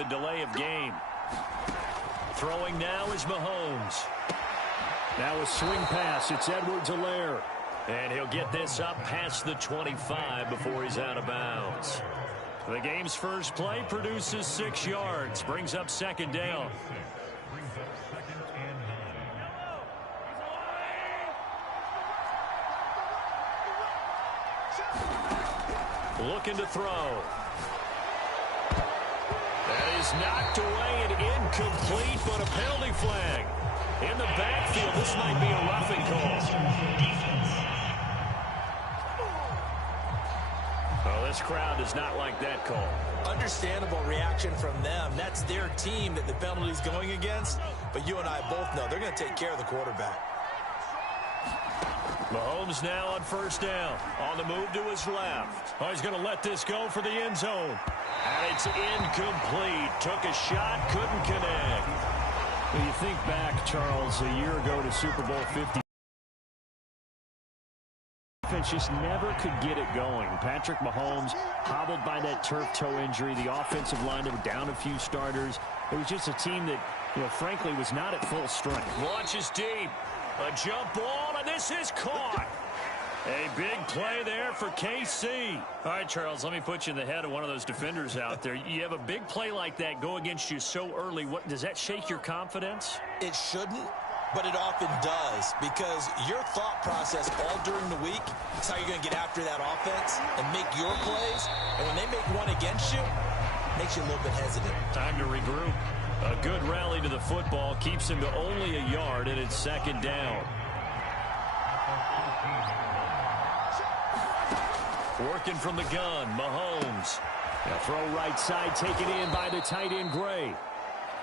the delay of game. Throwing now is Mahomes. Now a swing pass. It's Edwards-Helaire. And he'll get this up past the 25 before he's out of bounds. The game's first play produces 6 yards. Brings up second down. Looking to throw. That is knocked away and incomplete, but a penalty flag. In the backfield, this might be a roughing call. Oh, this crowd does not like that call. Understandable reaction from them. That's their team that the penalty's going against. But you and I both know they're going to take care of the quarterback. Mahomes now on first down. On the move to his left. Oh, he's going to let this go for the end zone. And it's incomplete. Took a shot, couldn't connect. When you think back, Charles, a year ago to Super Bowl 50. Offense just never could get it going. Patrick Mahomes hobbled by that turf toe injury. The offensive line, they were down a few starters. It was just a team that, frankly, was not at full strength. Launches deep. A jump ball, and this is caught. A big play there for KC. All right, Charles, let me put you in the head of one of those defenders out there. You have a big play like that go against you so early. What does that shake your confidence? It shouldn't, but it often does, because your thought process all during the week is how you're going to get after that offense and make your plays. And when they make one against you, it makes you a little bit hesitant. Time to regroup. A good rally to the football keeps him to only a yard, and it's second down. Working from the gun, Mahomes. A throw right side, taken in by the tight end, Gray.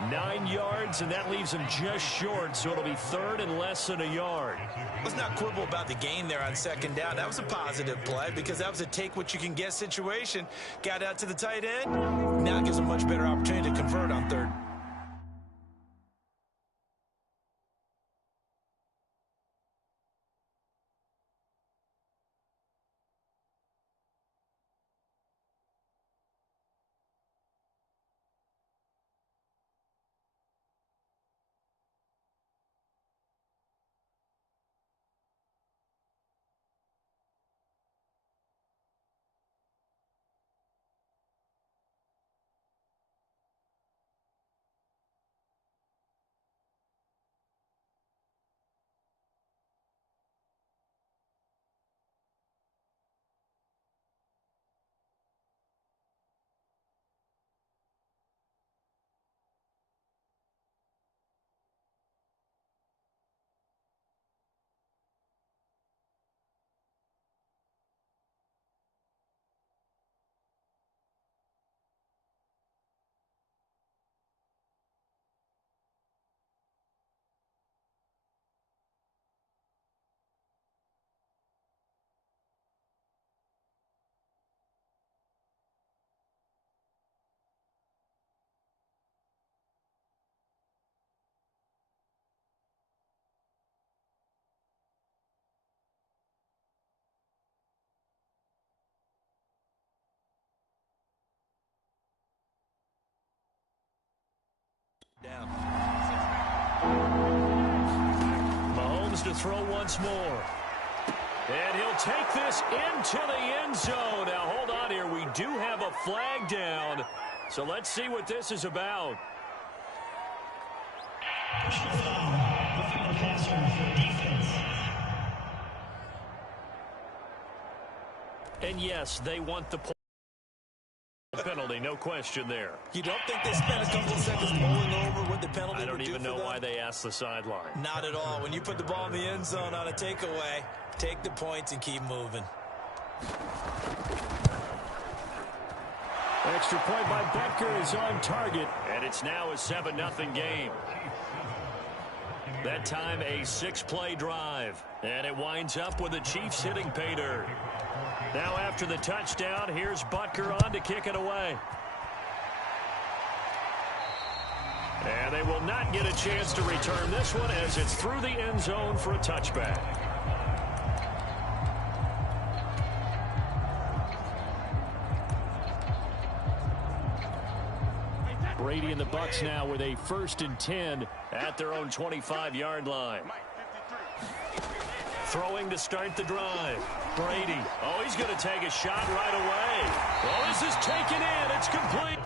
9 yards, and that leaves him just short, so it'll be third and less than a yard. Let's not quibble about the gain there on second down. That was a positive play because that was a take-what-you-can-get situation. Got out to the tight end. Now it gives him a much better opportunity to convert on third. Down. Mahomes to throw once more. And he'll take this into the end zone. Now, hold on here. We do have a flag down. So let's see what this is about. And yes, they want the penalty, no question there. You don't think they spent a couple of seconds mulling over what the penalty would do for them? I don't even know why they asked the sideline. Not at all. When you put the ball in the end zone on a takeaway, take the points and keep moving. Extra point by Butker is on target. And it's now a 7-0 game. That time a 6-play drive. And it winds up with the Chiefs hitting pay dirt. Now after the touchdown, here's Butker on to kick it away. And they will not get a chance to return this one as it's through the end zone for a touchback. Brady and the Bucs now with a 1st and 10 at their own 25-yard line. Throwing to start the drive. Brady. Oh, he's going to take a shot right away. Well, this is taken in. It's complete.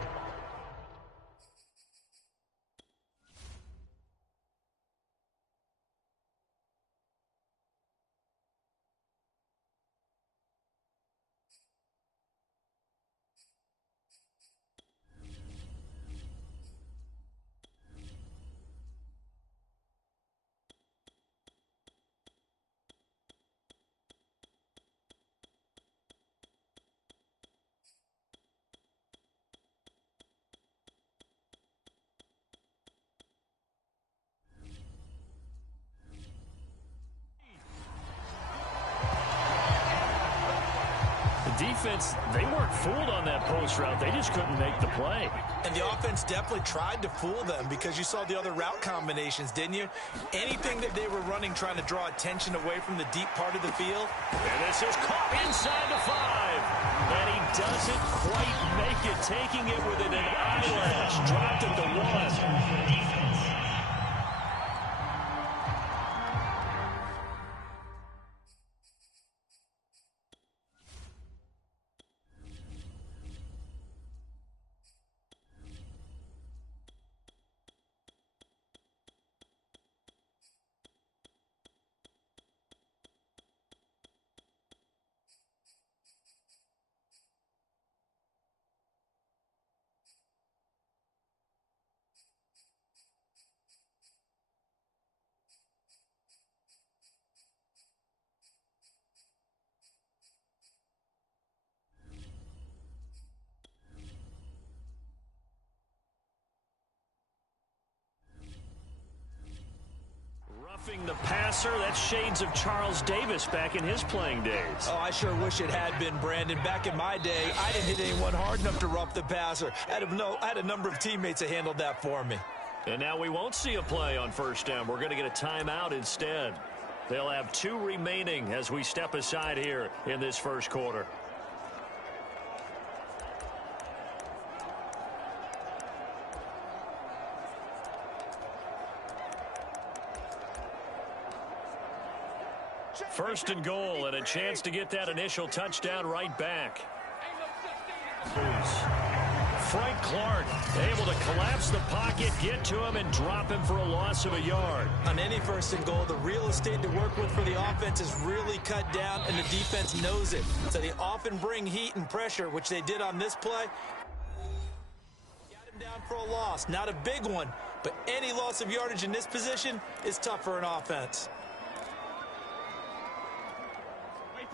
Defense, they weren't fooled on that post route. They just couldn't make the play. And the offense definitely tried to fool them because you saw the other route combinations, didn't you? Anything that they were running trying to draw attention away from the deep part of the field. And this is caught inside the 5. And he doesn't quite make it, taking it within an eyelash. Dropped at the 1. The passer, that's shades of Charles Davis back in his playing days. Oh, I sure wish it had been, Brandon. Back in my day, I didn't hit anyone hard enough to rough the passer. I had a number of teammates that handled that for me. And now we won't see a play on 1st down. We're going to get a timeout instead. They'll have 2 remaining as we step aside here in this 1st quarter. First and goal, and a chance to get that initial touchdown right back. Frank Clark able to collapse the pocket, get to him, and drop him for a loss of a yard. On any 1st and goal, the real estate to work with for the offense is really cut down, and the defense knows it. So they often bring heat and pressure, which they did on this play. Got him down for a loss. Not a big one, but any loss of yardage in this position is tough for an offense.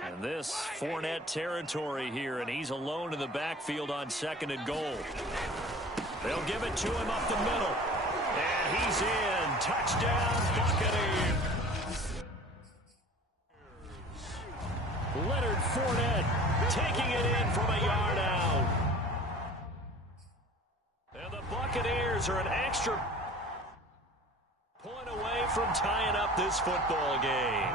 And this Fournette territory here, and he's alone in the backfield on 2nd and goal. They'll give it to him up the middle. And he's in. Touchdown, Buccaneers. Leonard Fournette taking it in from a yard out. And the Buccaneers are an extra point away from tying up this football game.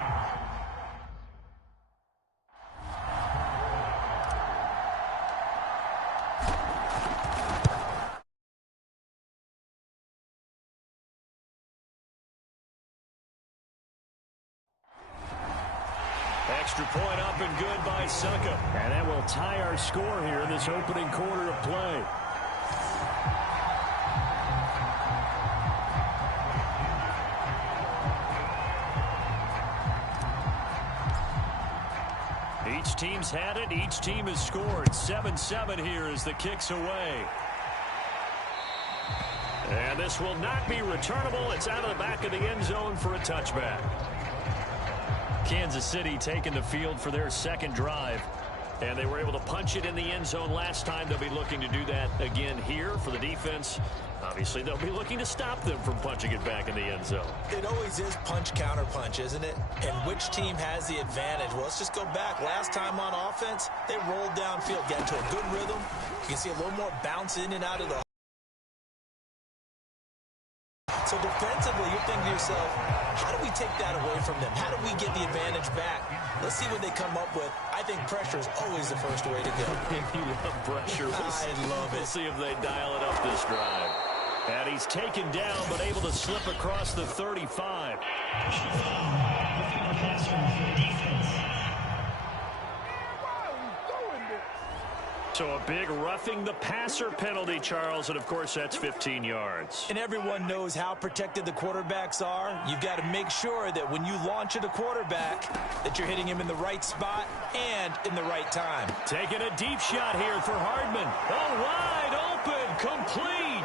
Extra point up and good by Succa. And that will tie our score here in this opening quarter of play. Each team's had it. Each team has scored. 7-7 here as the kick's away. And this will not be returnable. It's out of the back of the end zone for a touchback. Kansas City taking the field for their 2nd drive. And they were able to punch it in the end zone last time. They'll be looking to do that again here for the defense. Obviously, they'll be looking to stop them from punching it back in the end zone. It always is punch-counter-punch, isn't it? And which team has the advantage? Well, let's just go back. Last time on offense, they rolled downfield, got into a good rhythm. You can see a little more bounce in and out of the. So defensively, you're thinking to yourself, how do we take that away from them? How do we get the advantage back? Let's see what they come up with. I think pressure is always the first way to go. You love pressure. I love it. We'll see if they dial it up this drive. And he's taken down, but able to slip across the 35. So a big roughing the passer penalty, Charles, and of course that's 15 yards. And everyone knows how protected the quarterbacks are. You've got to make sure that when you launch at a quarterback that you're hitting him in the right spot and in the right time. Taking a deep shot here for Hardman. Oh, wide open, complete,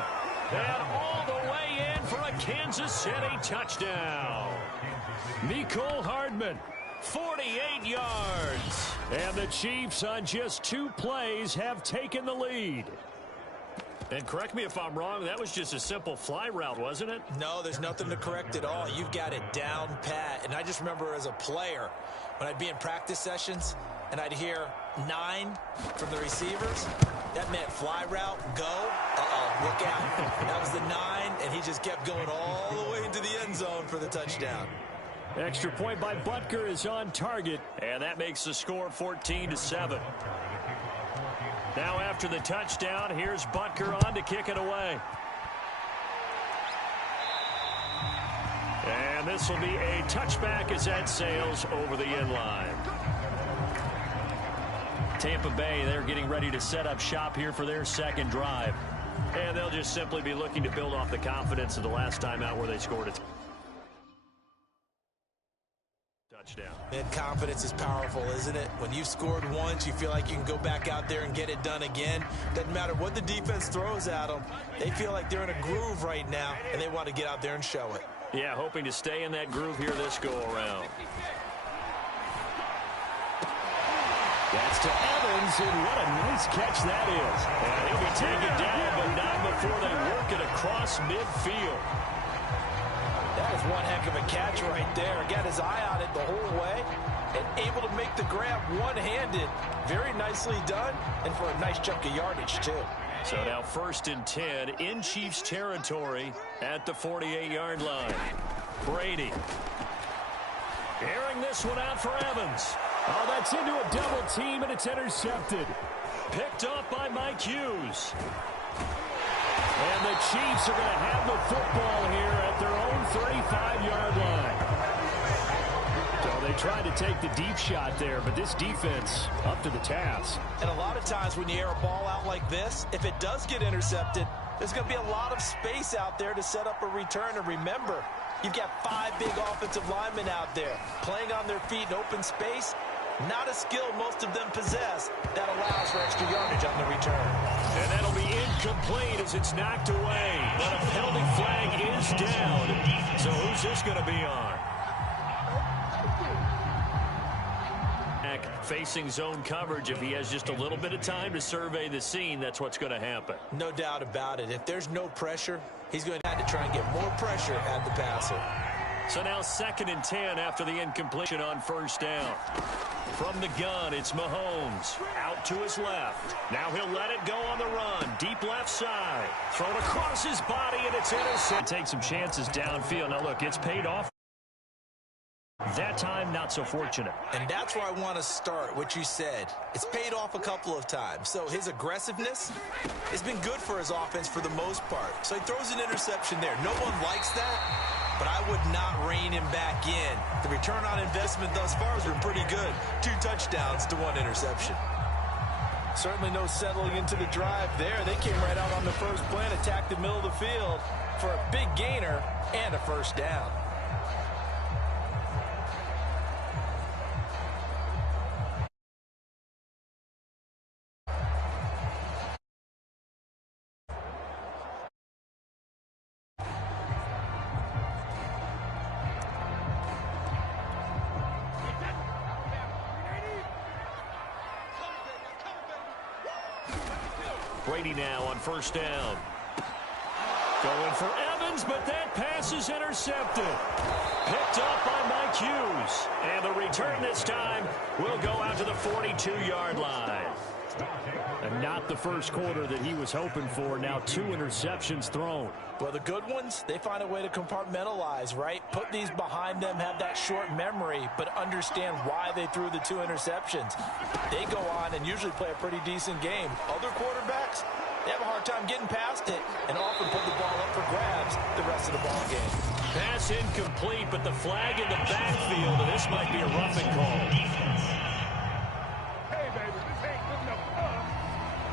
and all the way in for a Kansas City touchdown. Mecole Hardman. 48 yards. And the Chiefs on just 2 plays have taken the lead. And correct me if I'm wrong, that was just a simple fly route, wasn't it? No, there's nothing to correct at all. You've got it down pat. And I just remember as a player, when I'd be in practice sessions and I'd hear 9 from the receivers, that meant fly route, go. Uh-oh, look out. That was the 9, and he just kept going all the way into the end zone for the touchdown. Extra point by Butker is on target. And that makes the score 14-7. Now after the touchdown, here's Butker on to kick it away. And this will be a touchback as that sails over the end line. Tampa Bay, they're getting ready to set up shop here for their second drive. And they'll just simply be looking to build off the confidence of the last time out where they scored it. Touchdown. And confidence is powerful, isn't it? When you've scored once, you feel like you can go back out there and get it done again. Doesn't matter what the defense throws at them. They feel like they're in a groove right now, and they want to get out there and show it. Yeah, hoping to stay in that groove here this go-around. That's to Evans, and what a nice catch that is. And he'll be taken down, but not before they work it across midfield. That is one heck of a catch right there. Got his eye on it the whole way and able to make the grab one-handed. Very nicely done, and for a nice chunk of yardage, too. So now 1st and 10 in Chiefs territory at the 48-yard line. Brady. Airing this one out for Evans. Oh, that's into a double team, and it's intercepted. Picked up by Mike Hughes. And the Chiefs are going to have the football here at their own 35-yard line. So they tried to take the deep shot there, but this defense up to the task. And a lot of times when you air a ball out like this, if it does get intercepted, there's going to be a lot of space out there to set up a return. And remember, you've got 5 big offensive linemen out there playing on their feet in open space. Not a skill most of them possess that allows for extra yardage on the return. And that'll be incomplete as it's knocked away. But a penalty flag is down. So who's this going to be on? Facing zone coverage. If he has just a little bit of time to survey the scene, that's what's going to happen. No doubt about it. If there's no pressure, he's going to have to try and get more pressure at the passer. So now 2nd and 10 after the incompletion on 1st down. From the gun, it's Mahomes. Out to his left. Now he'll let it go on the run. Deep left side. Thrown across his body, and it's intercepted. Take some chances downfield. Now, look, it's paid off. That time, not so fortunate. And that's where I want to start, what you said. It's paid off a couple of times. So his aggressiveness has been good for his offense for the most part. So he throws an interception there. No one likes that, but I would not rein him back in. The return on investment thus far has been pretty good. 2 touchdowns to 1 interception. Certainly no settling into the drive there. They came right out on the first play and attacked the middle of the field for a big gainer and a 1st down. Brady now on 1st down. Going for Evans, but that pass is intercepted. Picked up by Mike Hughes. And the return this time will go out to the 42-yard line. And not the first quarter that he was hoping for. Now 2 interceptions thrown. Well, the good ones, they find a way to compartmentalize, right? Put these behind them, have that short memory, but understand why they threw the 2 interceptions. They go on and usually play a pretty decent game. Other quarterbacks, they have a hard time getting past it and often put the ball up rest of the ball game. Pass incomplete, but the flag in the backfield, and this might be a roughing call.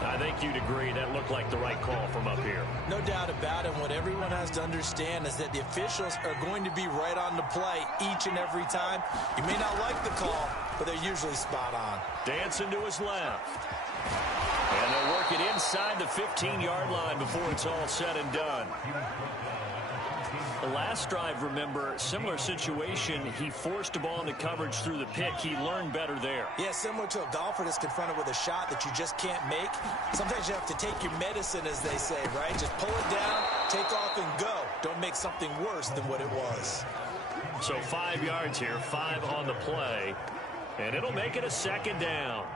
I think you'd agree that looked like the right call from up here. No doubt about it. What everyone has to understand is that the officials are going to be right on the play each and every time. You may not like the call, but they're usually spot on. Dancing to his left. And they'll work it inside the 15-yard line before it's all said and done. The last drive, remember, similar situation. He forced a ball into coverage through the pick. He learned better there. Yeah, similar to a golfer that's confronted with a shot that you just can't make. Sometimes you have to take your medicine, as they say, right? Just pull it down, take off, and go. Don't make something worse than what it was. So 5 yards here, 5 on the play. And it'll make it a second down.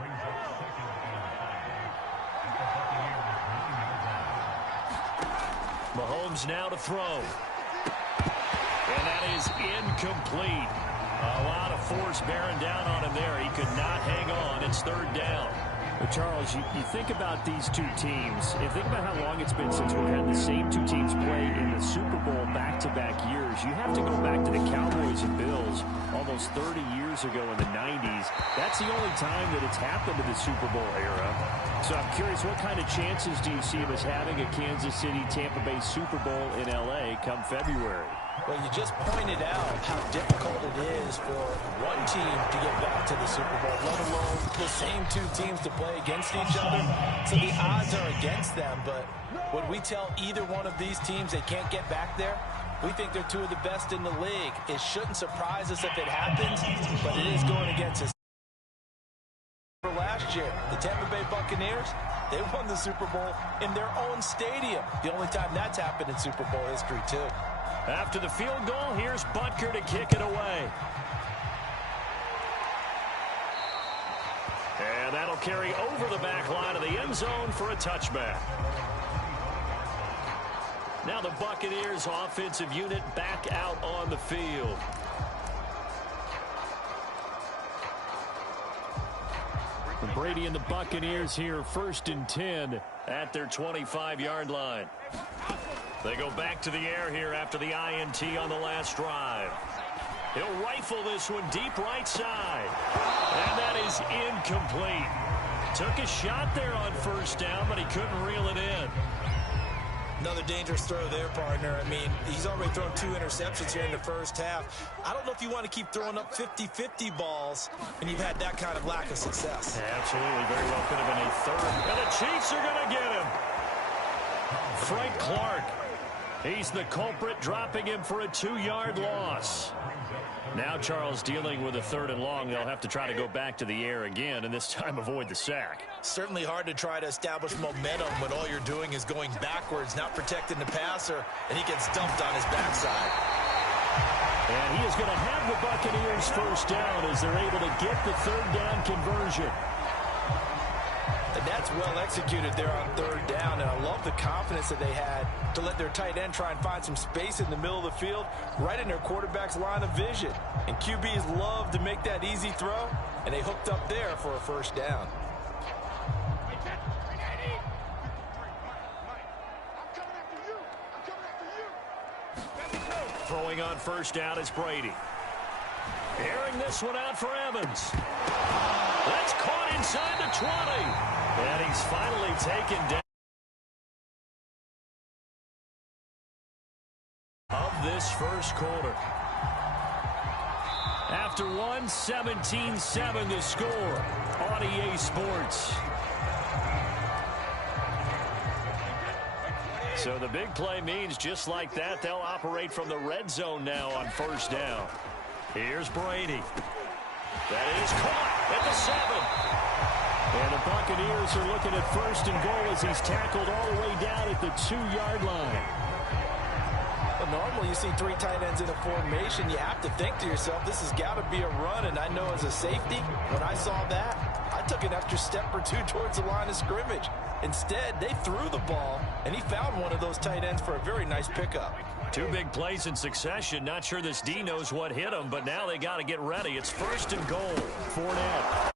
Mahomes now to throw. And that is incomplete. A lot of force bearing down on him there. He could not hang on. It's third down. Well, Charles, you think about these two teams, and think about how long it's been since we've had the same two teams play in the Super Bowl back-to-back years. You have to go back to the Cowboys and Bills almost 30 years ago in the 90s. That's the only time that it's happened in the Super Bowl era. So I'm curious, what kind of chances do you see of us having a Kansas City, Tampa Bay Super Bowl in L.A. come February? Well, you just pointed out how difficult it is for one team to get back to the Super Bowl, let alone the same two teams to play against each other. So the odds are against them, but would we tell either one of these teams they can't get back there? We think they're two of the best in the league. It shouldn't surprise us if it happens, but it is going against us. For last year, the Tampa Bay Buccaneers, they won the Super Bowl in their own stadium. The only time that's happened in Super Bowl history, too. After the field goal, here's Butker to kick it away. And that'll carry over the back line of the end zone for a touchback. Now the Buccaneers offensive unit back out on the field. Brady and the Buccaneers here, 1st and 10 at their 25-yard line. They go back to the air here after the INT on the last drive. He'll rifle this one deep right side. And that is incomplete. Took a shot there on 1st down, but he couldn't reel it in. Another dangerous throw there, partner. I mean, he's already thrown 2 interceptions here in the first half. I don't know if you want to keep throwing up 50-50 balls when you've had that kind of lack of success. Yeah, absolutely. Very well could have been a third. And the Chiefs are going to get him. Frank Clark. He's the culprit, dropping him for a 2-yard loss. Now Charles dealing with a 3rd and long. They'll have to try to go back to the air again, and this time avoid the sack. Certainly hard to try to establish momentum when all you're doing is going backwards, not protecting the passer, and he gets dumped on his backside. And he is going to have the Buccaneers 1st down as they're able to get the 3rd down conversion. And that's well executed there on 3rd down, and I love the confidence that they had to let their tight end try and find some space in the middle of the field, right in their quarterback's line of vision. And QBs love to make that easy throw, and they hooked up there for a 1st down. Throwing on 1st down is Brady. Airing this one out for Evans. That's caught inside the 20. And he's finally taken down of this 1st quarter. After 17-7 the score on EA Sports. So the big play means just like that, they'll operate from the red zone now on 1st down. Here's Brady. That is caught at the 7. And the Buccaneers are looking at 1st and goal as he's tackled all the way down at the 2-yard line. Well, normally you see 3 tight ends in a formation. You have to think to yourself, this has got to be a run. And I know as a safety, when I saw that, I took an extra step or 2 towards the line of scrimmage. Instead, they threw the ball, and he found one of those tight ends for a very nice pickup. 2 big plays in succession. Not sure this D knows what hit him, but now they got to get ready. It's 1st and goal. Fournette.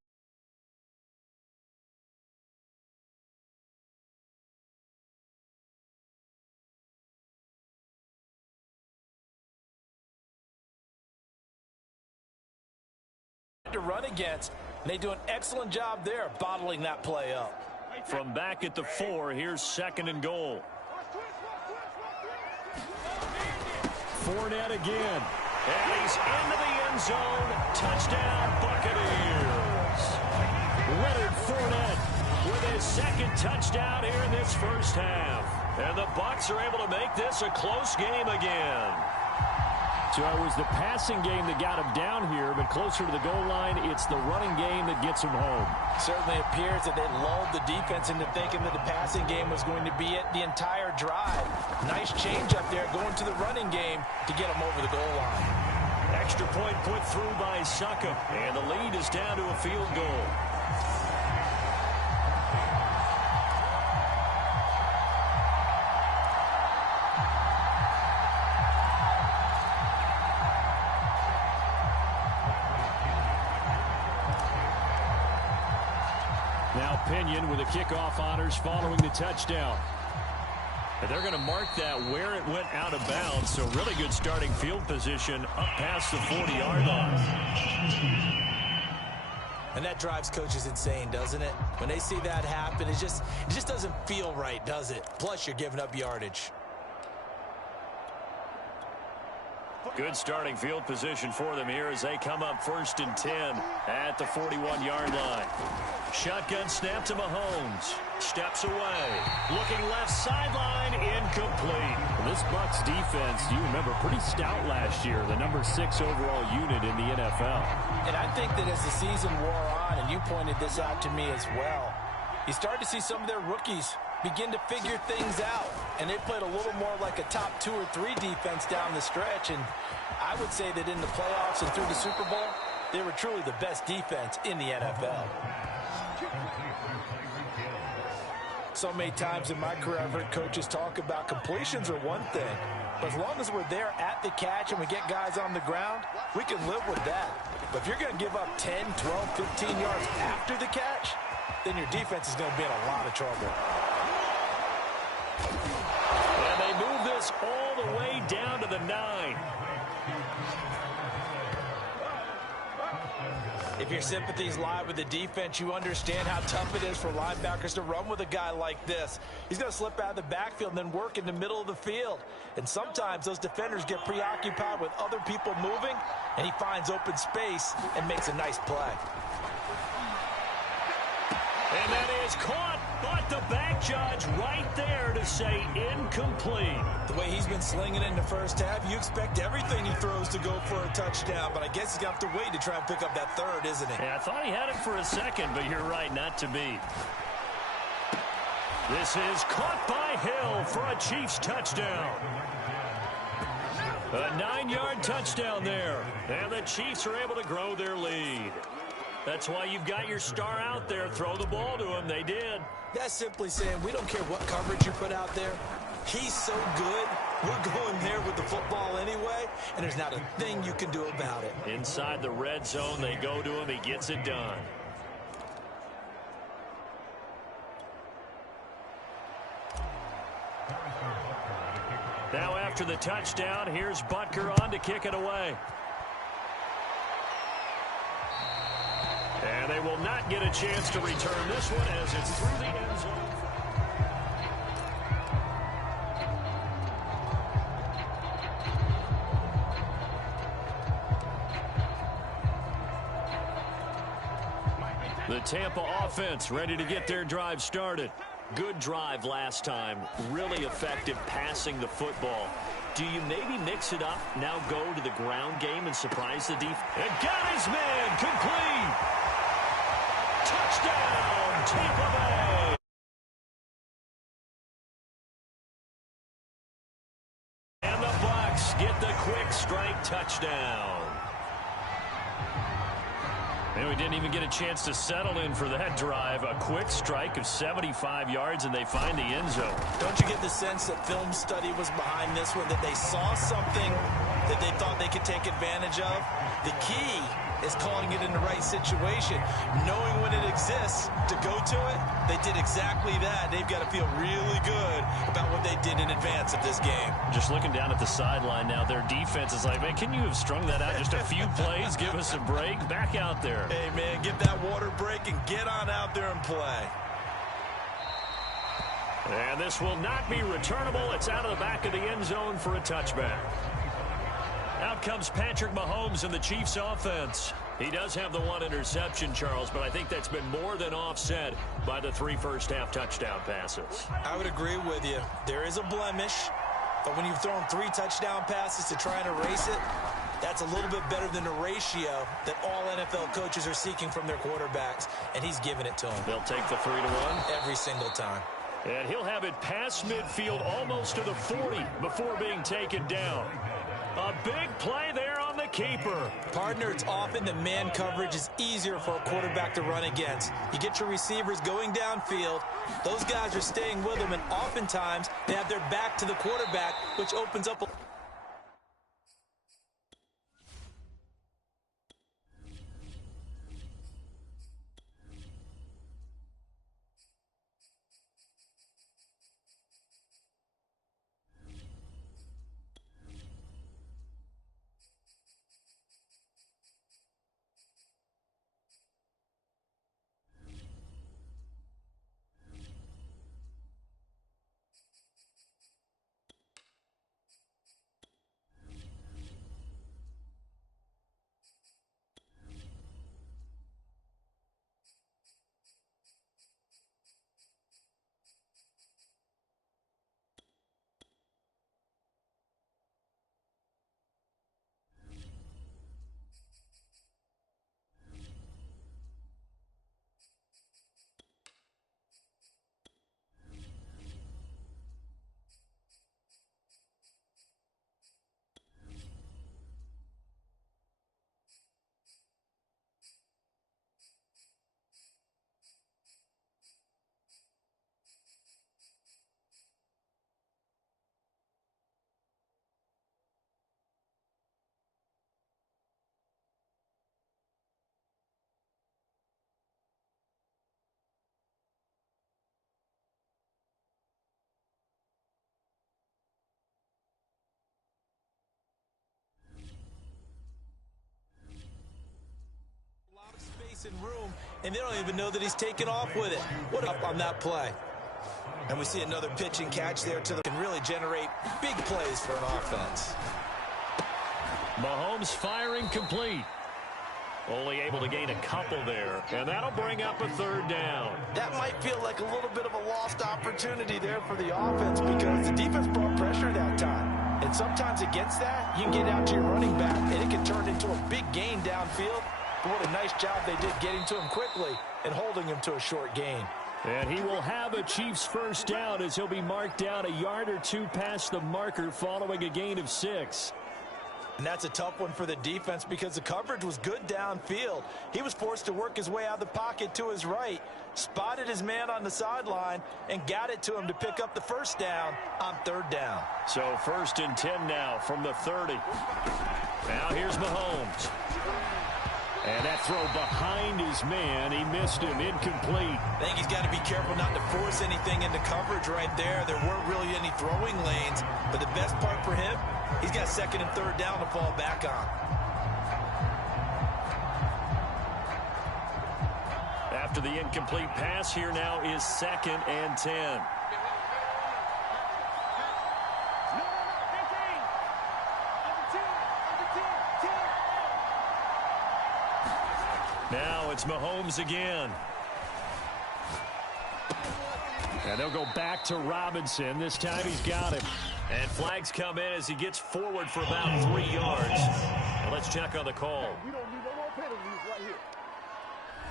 to run against. And they do an excellent job there bottling that play up. From back at the 4, here's 2nd and goal. Fournette again. And he's into the end zone. Touchdown, Buccaneers. Leonard Fournette with his 2nd touchdown here in this first half. And the Bucs are able to make this a close game again. So it was the passing game that got him down here, but closer to the goal line, it's the running game that gets him home. Certainly appears that they lulled the defense into thinking that the passing game was going to be it the entire drive. Nice change up there going to the running game to get him over the goal line. Extra point put through by Succa, and the lead is down to a field goal. Now Pinion with the kickoff honors following the touchdown. And they're going to mark that where it went out of bounds, so really good starting field position up past the 40-yard line. And that drives coaches insane, doesn't it? When they see that happen, it just doesn't feel right, does it? Plus, you're giving up yardage. Good starting field position for them here as they come up 1st and 10 at the 41-yard line. Shotgun snap to Mahomes. Steps away. Looking left sideline. Incomplete. Well, this Bucs defense, you remember, pretty stout last year. The number 6 overall unit in the NFL. And I think that as the season wore on, and you pointed this out to me as well, you start to see some of their rookies begin to figure things out. And they played a little more like a top 2 or 3 defense down the stretch. And I would say that in the playoffs and through the Super Bowl, they were truly the best defense in the NFL. So many times in my career, I've heard coaches talk about completions are one thing. But as long as we're there at the catch and we get guys on the ground, we can live with that. But if you're going to give up 10, 12, 15 yards after the catch, then your defense is going to be in a lot of trouble. And they move this all the way down to the 9. If your sympathies lie with the defense, you understand how tough it is for linebackers to run with a guy like this. He's going to slip out of the backfield and then work in the middle of the field. And sometimes those defenders get preoccupied with other people moving, and he finds open space and makes a nice play. And that is caught, but the back judge right there to say incomplete. The way he's been slinging in the first half, you expect everything he throws to go for a touchdown, but I guess he's going to have to wait to try and pick up that 3rd, isn't he? Yeah, I thought he had it for a second, but you're right, not to be. This is caught by Hill for a Chiefs touchdown. A 9-yard touchdown there, and the Chiefs are able to grow their lead. That's why you've got your star out there. Throw the ball to him. They did. That's simply saying we don't care what coverage you put out there. He's so good, we're going there with the football anyway, and there's not a thing you can do about it. Inside the red zone, they go to him. He gets it done. Now after the touchdown, here's Butker on to kick it away. And they will not get a chance to return this one as it's through the end zone. The Tampa offense ready to get their drive started. Good drive last time. Really effective passing the football. Do you maybe mix it up, now go to the ground game and surprise the defense? And got his man, complete! Touchdown, Tampa Bay! And the Bucs get the quick strike touchdown. And we didn't even get a chance to settle in for that drive. A quick strike of 75 yards, and they find the end zone. Don't you get the sense that film study was behind this one, that they saw something that they thought they could take advantage of? The key is calling it in the right situation. Knowing when it exists to go to it, they did exactly that. They've got to feel really good about what they did in advance of this game. Just looking down at the sideline now, their defense is like, man, can you have strung that out just a few plays? Give us a break. Back out there. Hey, man, get that water break and get on out there and play. And this will not be returnable. It's out of the back of the end zone for a touchback. Out comes Patrick Mahomes in the Chiefs offense. He does have the one interception, Charles, but I think that's been more than offset by the 3 first-half touchdown passes. I would agree with you. There is a blemish, but when you've thrown 3 touchdown passes to try and erase it, that's a little bit better than the ratio that all NFL coaches are seeking from their quarterbacks, and he's giving it to them. They'll take the 3-1. Every single time. And he'll have it past midfield almost to the 40 before being taken down. A big play there on the keeper. Partner, it's often the man coverage is easier for a quarterback to run against. You get your receivers going downfield. Those guys are staying with them, and oftentimes they have their back to the quarterback, which opens up a... in room, and they don't even know that he's taken off with it. What up on that play? And we see another pitch and catch there to the can really generate big plays for an offense. Mahomes firing complete. Only able to gain a couple there, and that'll bring up a 3rd down. That might feel like a little bit of a lost opportunity there for the offense because the defense brought pressure that time. And sometimes against that, you can get out to your running back, and it can turn into a big gain downfield. But what a nice job they did getting to him quickly and holding him to a short gain. And he will have a Chiefs 1st down as he'll be marked down a yard or 2 past the marker following a gain of 6. And that's a tough one for the defense because the coverage was good downfield. He was forced to work his way out of the pocket to his right, spotted his man on the sideline, and got it to him to pick up the 1st down on 3rd down. So 1st and 10 now from the 30. Now here's Mahomes. And that throw behind his man, he missed him, incomplete. I think he's got to be careful not to force anything into coverage right there. There weren't really any throwing lanes, but the best part for him, he's got 2nd and 3rd down to fall back on. After the incomplete pass, here now is 2nd and 10. Now it's Mahomes again. And they'll go back to Robinson. This time he's got him. And flags come in as he gets forward for about 3 yards. And let's check on the call. We don't need no more penalties right here.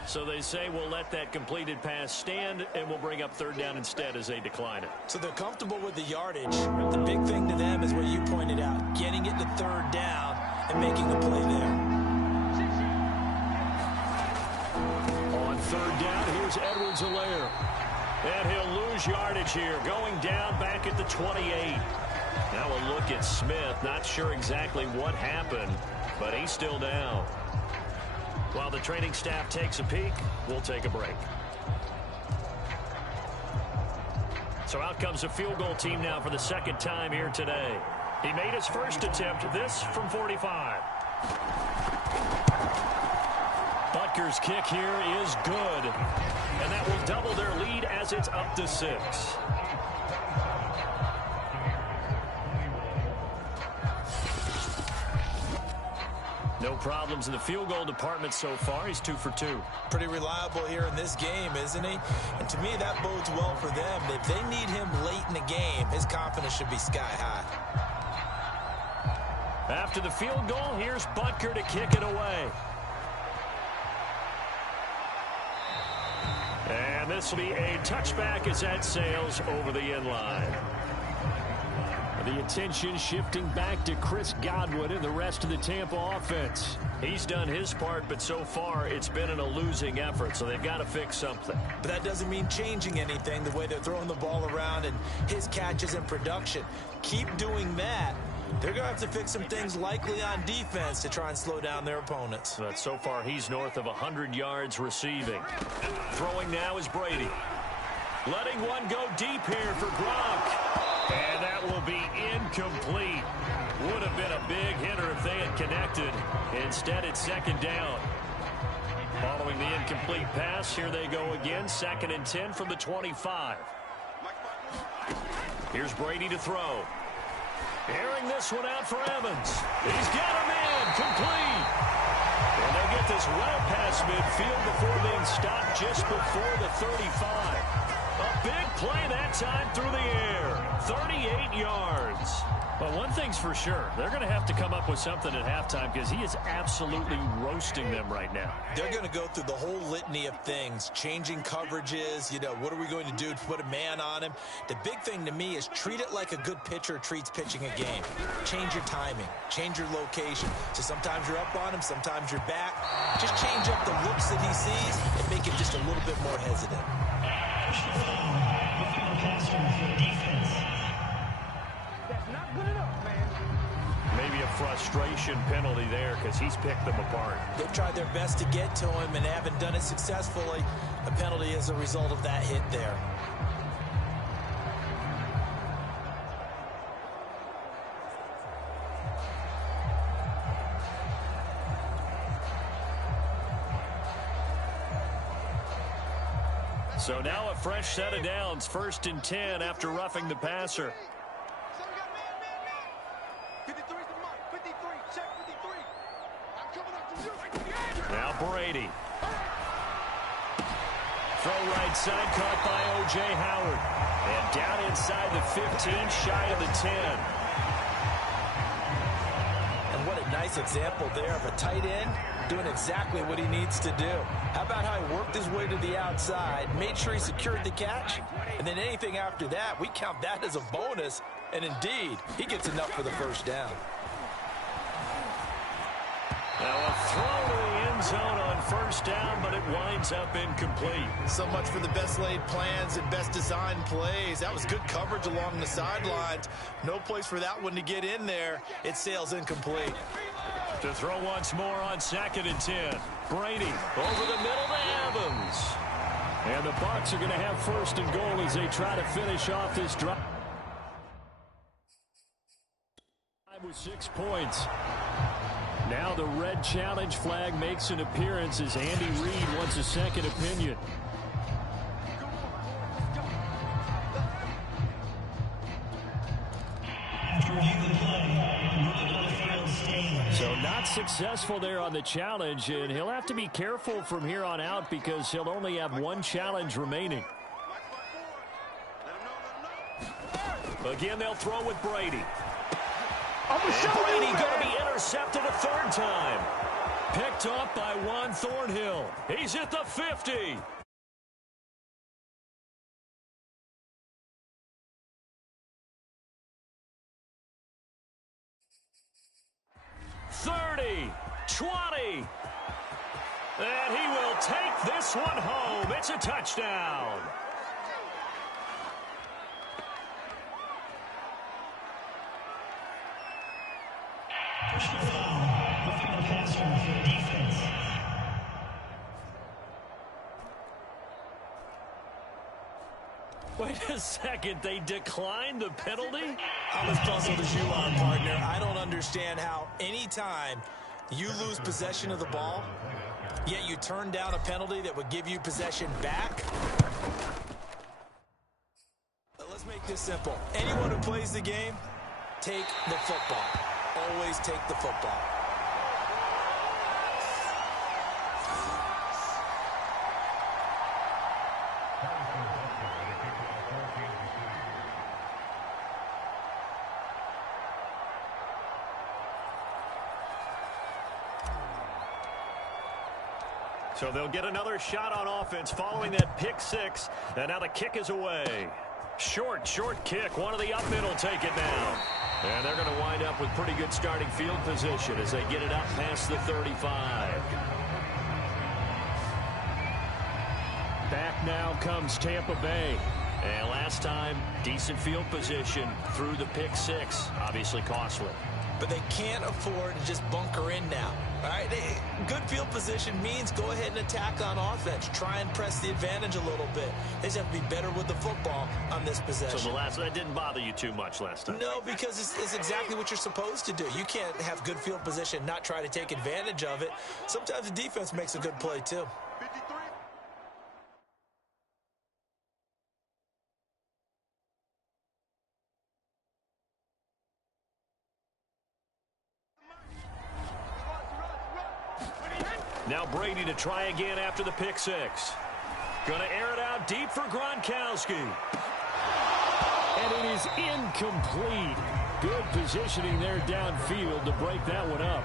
So they say we'll let that completed pass stand, and we'll bring up 3rd down instead as they decline it. So they're comfortable with the yardage. The big thing to them is what you pointed out, getting it to 3rd down and making a play there. On 3rd down, here's Edwards-Helaire. And he'll lose yardage here, going down back at the 28. Now a look at Smith. Not sure exactly what happened, but he's still down. While the training staff takes a peek, we'll take a break. So out comes a field goal team now for the second time here today. He made his first attempt, this from 45. Butker's kick here is good, and that will double their lead as it's up to 6. No problems in the field goal department so far. He's 2 for 2. Pretty reliable here in this game, isn't he? And to me, that bodes well for them. If they need him late in the game, his confidence should be sky high. After the field goal, here's Butker to kick it away. And this will be a touchback as that sails over the end line. The attention shifting back to Chris Godwin and the rest of the Tampa offense. He's done his part, but so far it's been a losing effort, so they've got to fix something. But that doesn't mean changing anything, the way they're throwing the ball around and his catches and production. Keep doing that. They're going to have to fix some things likely on defense to try and slow down their opponents. But so far he's north of 100 yards receiving. Throwing now is Brady. Letting one go deep here for Gronk. And that will be incomplete. Would have been a big hitter if they had connected. Instead, it's second down. Following the incomplete pass, here they go again. 2nd and 10 from the 25. Here's Brady to throw. Airing this one out for Evans. He's got him in. Complete. And they'll get this well past midfield before being stopped just before the 35. A big play that time through the air. 38 yards. Well, one thing's for sure. They're going to have to come up with something at halftime because he is absolutely roasting them right now. They're going to go through the whole litany of things, changing coverages, what are we going to do to put a man on him? The big thing to me is treat it like a good pitcher treats pitching a game. Change your timing, change your location. So sometimes you're up on him, sometimes you're back. Just change up the looks that he sees and make him just a little bit more hesitant. Maybe a frustration penalty there because he's picked them apart. They've tried their best to get to him and haven't done it successfully. A penalty as a result of that hit there. So now a fresh set of downs. 1st and 10 after roughing the passer. Now Brady. Throw right side, caught by O.J. Howard. And down inside the 15, shy of the 10. And what a nice example there of a tight end doing exactly what he needs to do. How about how he worked his way to the outside, made sure he secured the catch, and then anything after that, we count that as a bonus. And indeed, he gets enough for the first down. Now a throw to the end zone on 1st down, but it winds up incomplete. So much for the best laid plans and best designed plays. That was good coverage along the sidelines. No place for that one to get in there. It sails incomplete. To throw once more on 2nd and 10. Brady over the middle to Evans. And the Bucs are going to have 1st and goal as they try to finish off this drive. With 6 points. Now the red challenge flag makes an appearance as Andy Reid wants a second opinion. So not successful there on the challenge, and he'll have to be careful from here on out because he'll only have 1 challenge remaining. Again, they'll throw with Brady. And Brady going to be intercepted a 3rd time. Picked off by Juan Thornhill. He's at the 50. '30, 20. And he will take this one home. It's a touchdown. Wait a second. They declined the penalty? I'm as puzzled as you are, partner. I don't understand how any time you lose possession of the ball, yet you turn down a penalty that would give you possession back. Let's make this simple. Anyone who plays the game, take the football. Always take the football. So they'll get another shot on offense following that pick six. And now the kick is away. Short kick. One of the up mid will take it down. And they're going to wind up with pretty good starting field position as they get it up past the 35. Back now comes Tampa Bay. And last time, decent field position through the pick six. Obviously costly. But they can't afford to just bunker in now. All right, good field position means go ahead and attack on offense. Try and press the advantage a little bit. They just have to be better with the football on this possession. So that didn't bother you too much last time? No, because it's exactly what you're supposed to do. You can't have good field position, not try to take advantage of it. Sometimes the defense makes a good play, too. Now Brady to try again after the pick six. Gonna air it out deep for Gronkowski. And it is incomplete. Good positioning there downfield to break that one up.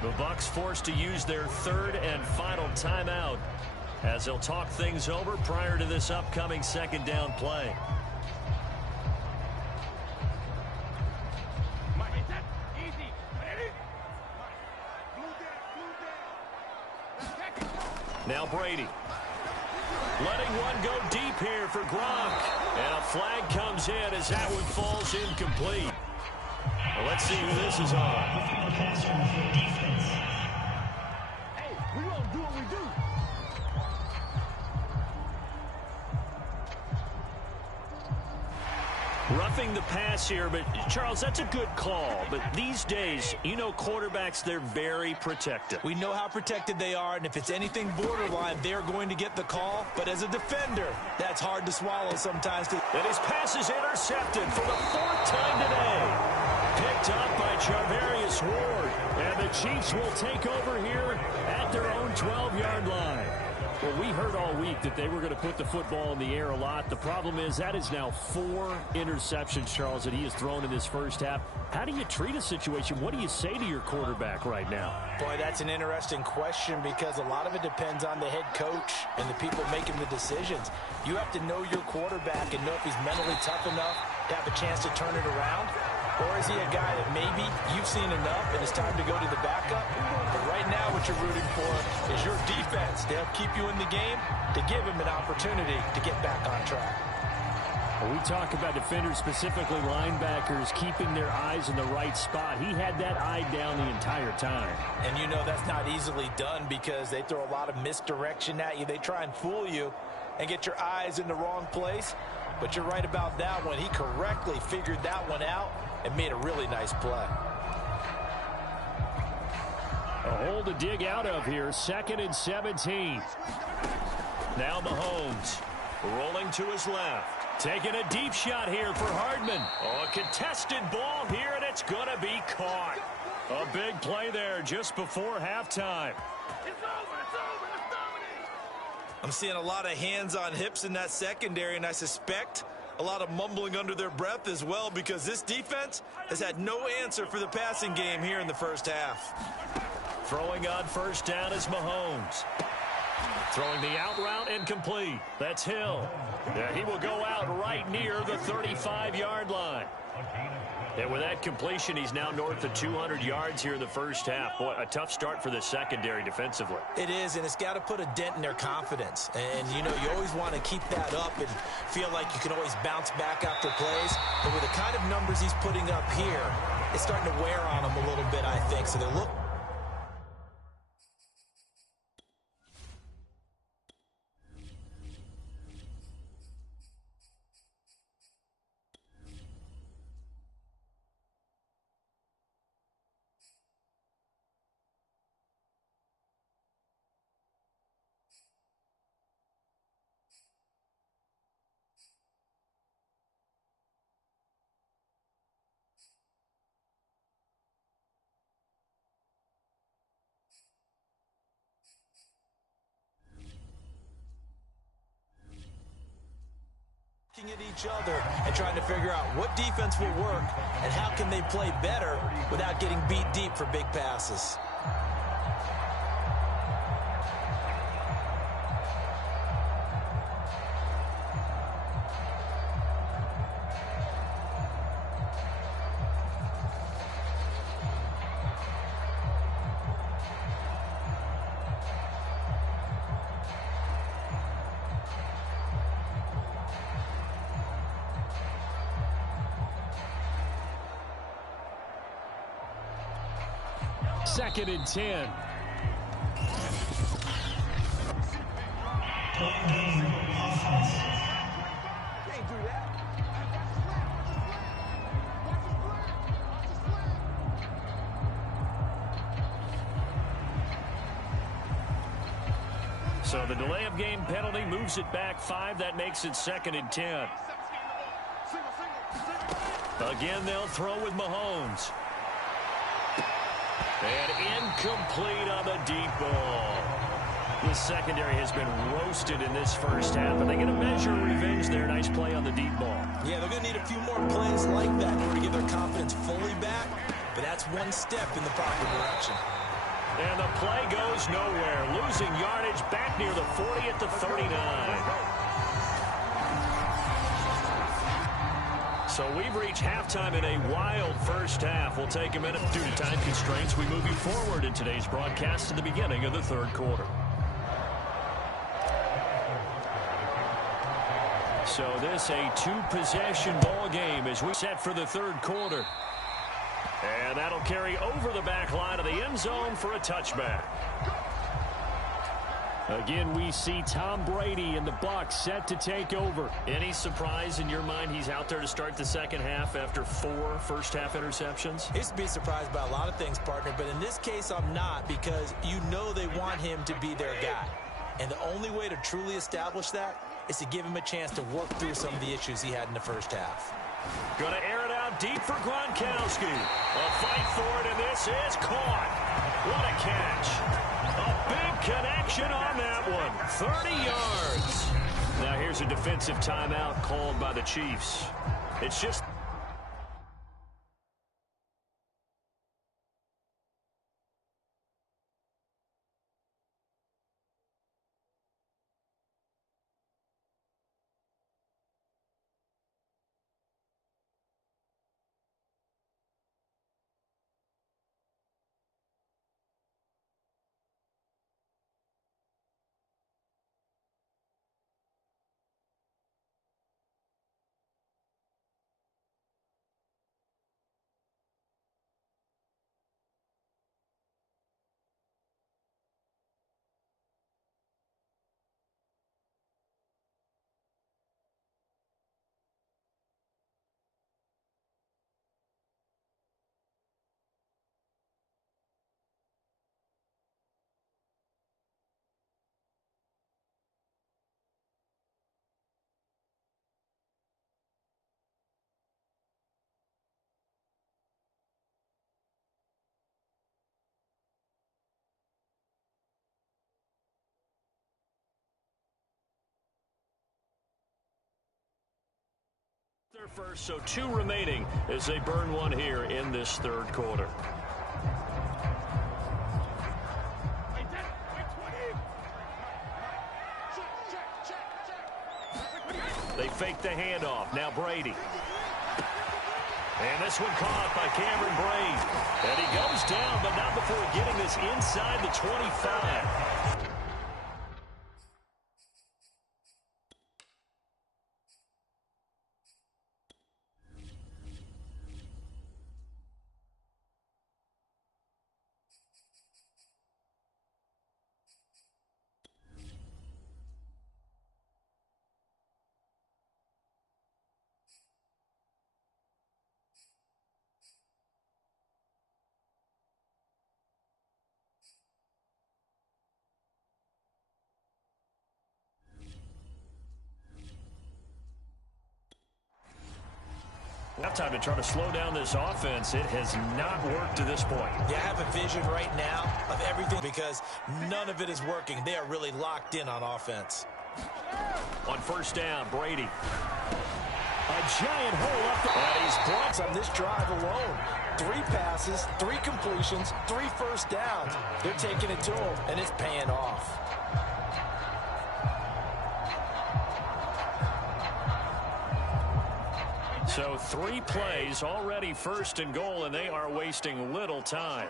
The Bucs forced to use their third and final timeout as they'll talk things over prior to this upcoming second down play. Now Brady. Letting one go deep here for Gronk. And a flag comes in as that one falls incomplete. Well, let's see who this is on. Hey, we gonna do what we do. Roughing the pass here, but Charles, that's a good call. But these days, you know quarterbacks, they're very protective. We know how protected they are, and if it's anything borderline, they're going to get the call. But as a defender, that's hard to swallow sometimes. And his pass is intercepted for the fourth time today. Picked up by Charvarius Ward. And the Chiefs will take over here at their own 12-yard line. Well, we heard all week that they were going to put the football in the air a lot. The problem is that is now 4 interceptions, Charles, that he has thrown in this first half. How do you treat a situation? What do you say to your quarterback right now? Boy, that's an interesting question because a lot of it depends on the head coach and the people making the decisions. You have to know your quarterback and know if he's mentally tough enough to have a chance to turn it around. Or is he a guy that maybe you've seen enough and it's time to go to the backup? But right now what you're rooting for is your defense to help keep you in the game, to give him an opportunity to get back on track. When we talk about defenders, specifically linebackers, keeping their eyes in the right spot, he had that eye down the entire time. And you know that's not easily done because they throw a lot of misdirection at you. They try and fool you and get your eyes in the wrong place. But you're right about that one. He correctly figured that one out and made a really nice play. A hole to dig out of here. 2nd and 17. Now Mahomes rolling to his left. Taking a deep shot here for Hardman. Oh, a contested ball here, and it's going to be caught. A big play there just before halftime. I'm seeing a lot of hands on hips in that secondary, and I suspect a lot of mumbling under their breath as well because this defense has had no answer for the passing game here in the first half. Throwing on first down is Mahomes. Throwing the out route incomplete. That's Hill. Yeah, he will go out right near the 35-yard line. And with that completion, he's now north of 200 yards here in the first half. Boy, a tough start for the secondary defensively. It is, and it's got to put a dent in their confidence. And, you know, you always want to keep that up and feel like you can always bounce back after plays. But with the kind of numbers he's putting up here, it's starting to wear on him a little bit, I think. So they're looking. each other and trying to figure out what defense will work and how can they play better without getting beat deep for big passes. Second and 10. So the delay of game penalty moves it back 5. That makes it second and 10. Again, they'll throw with Mahomes. And incomplete on the deep ball. The secondary has been roasted in this first half, but they get a measure of revenge there. Nice play on the deep ball. Yeah, they're going to need a few more plays like that in order to get their confidence fully back, but that's one step in the proper direction. And the play goes nowhere. Losing yardage back near the 40 at the 39. So we've reached halftime in a wild first half. We'll take a minute due to time constraints. We move you forward in today's broadcast to the beginning of the third quarter. So this a two-possession ball game as we set for the third quarter. And that'll carry over the back line of the end zone for a touchback. Again, we see Tom Brady and the Bucs set to take over. Any surprise in your mind he's out there to start the second half after 4 first-half interceptions? I used to be surprised by a lot of things, partner, but in this case I'm not, because you know they want him to be their guy. And the only way to truly establish that is to give him a chance to work through some of the issues he had in the first half. Going to air it out deep for Gronkowski. A fight for it, and this is caught. What a catch. A big connection on that one. 30 yards. Now here's a defensive timeout called by the Chiefs. It's just... First, so 2 remaining as they burn one here in this third quarter. They fake the handoff. Now Brady. And this one caught by Cameron Brate. And he goes down, but not before getting this inside the 25. Time to try to slow down this offense. It has not worked to this point. Yeah, I have a vision right now of everything because none of it is working. They are really locked in on offense. On first down, Brady. A giant hole up the... And he's blocked on this drive alone. 3 passes, 3 completions, 3 first downs. They're taking it to him, and it's paying off. So 3 plays, already first and goal, and they are wasting little time.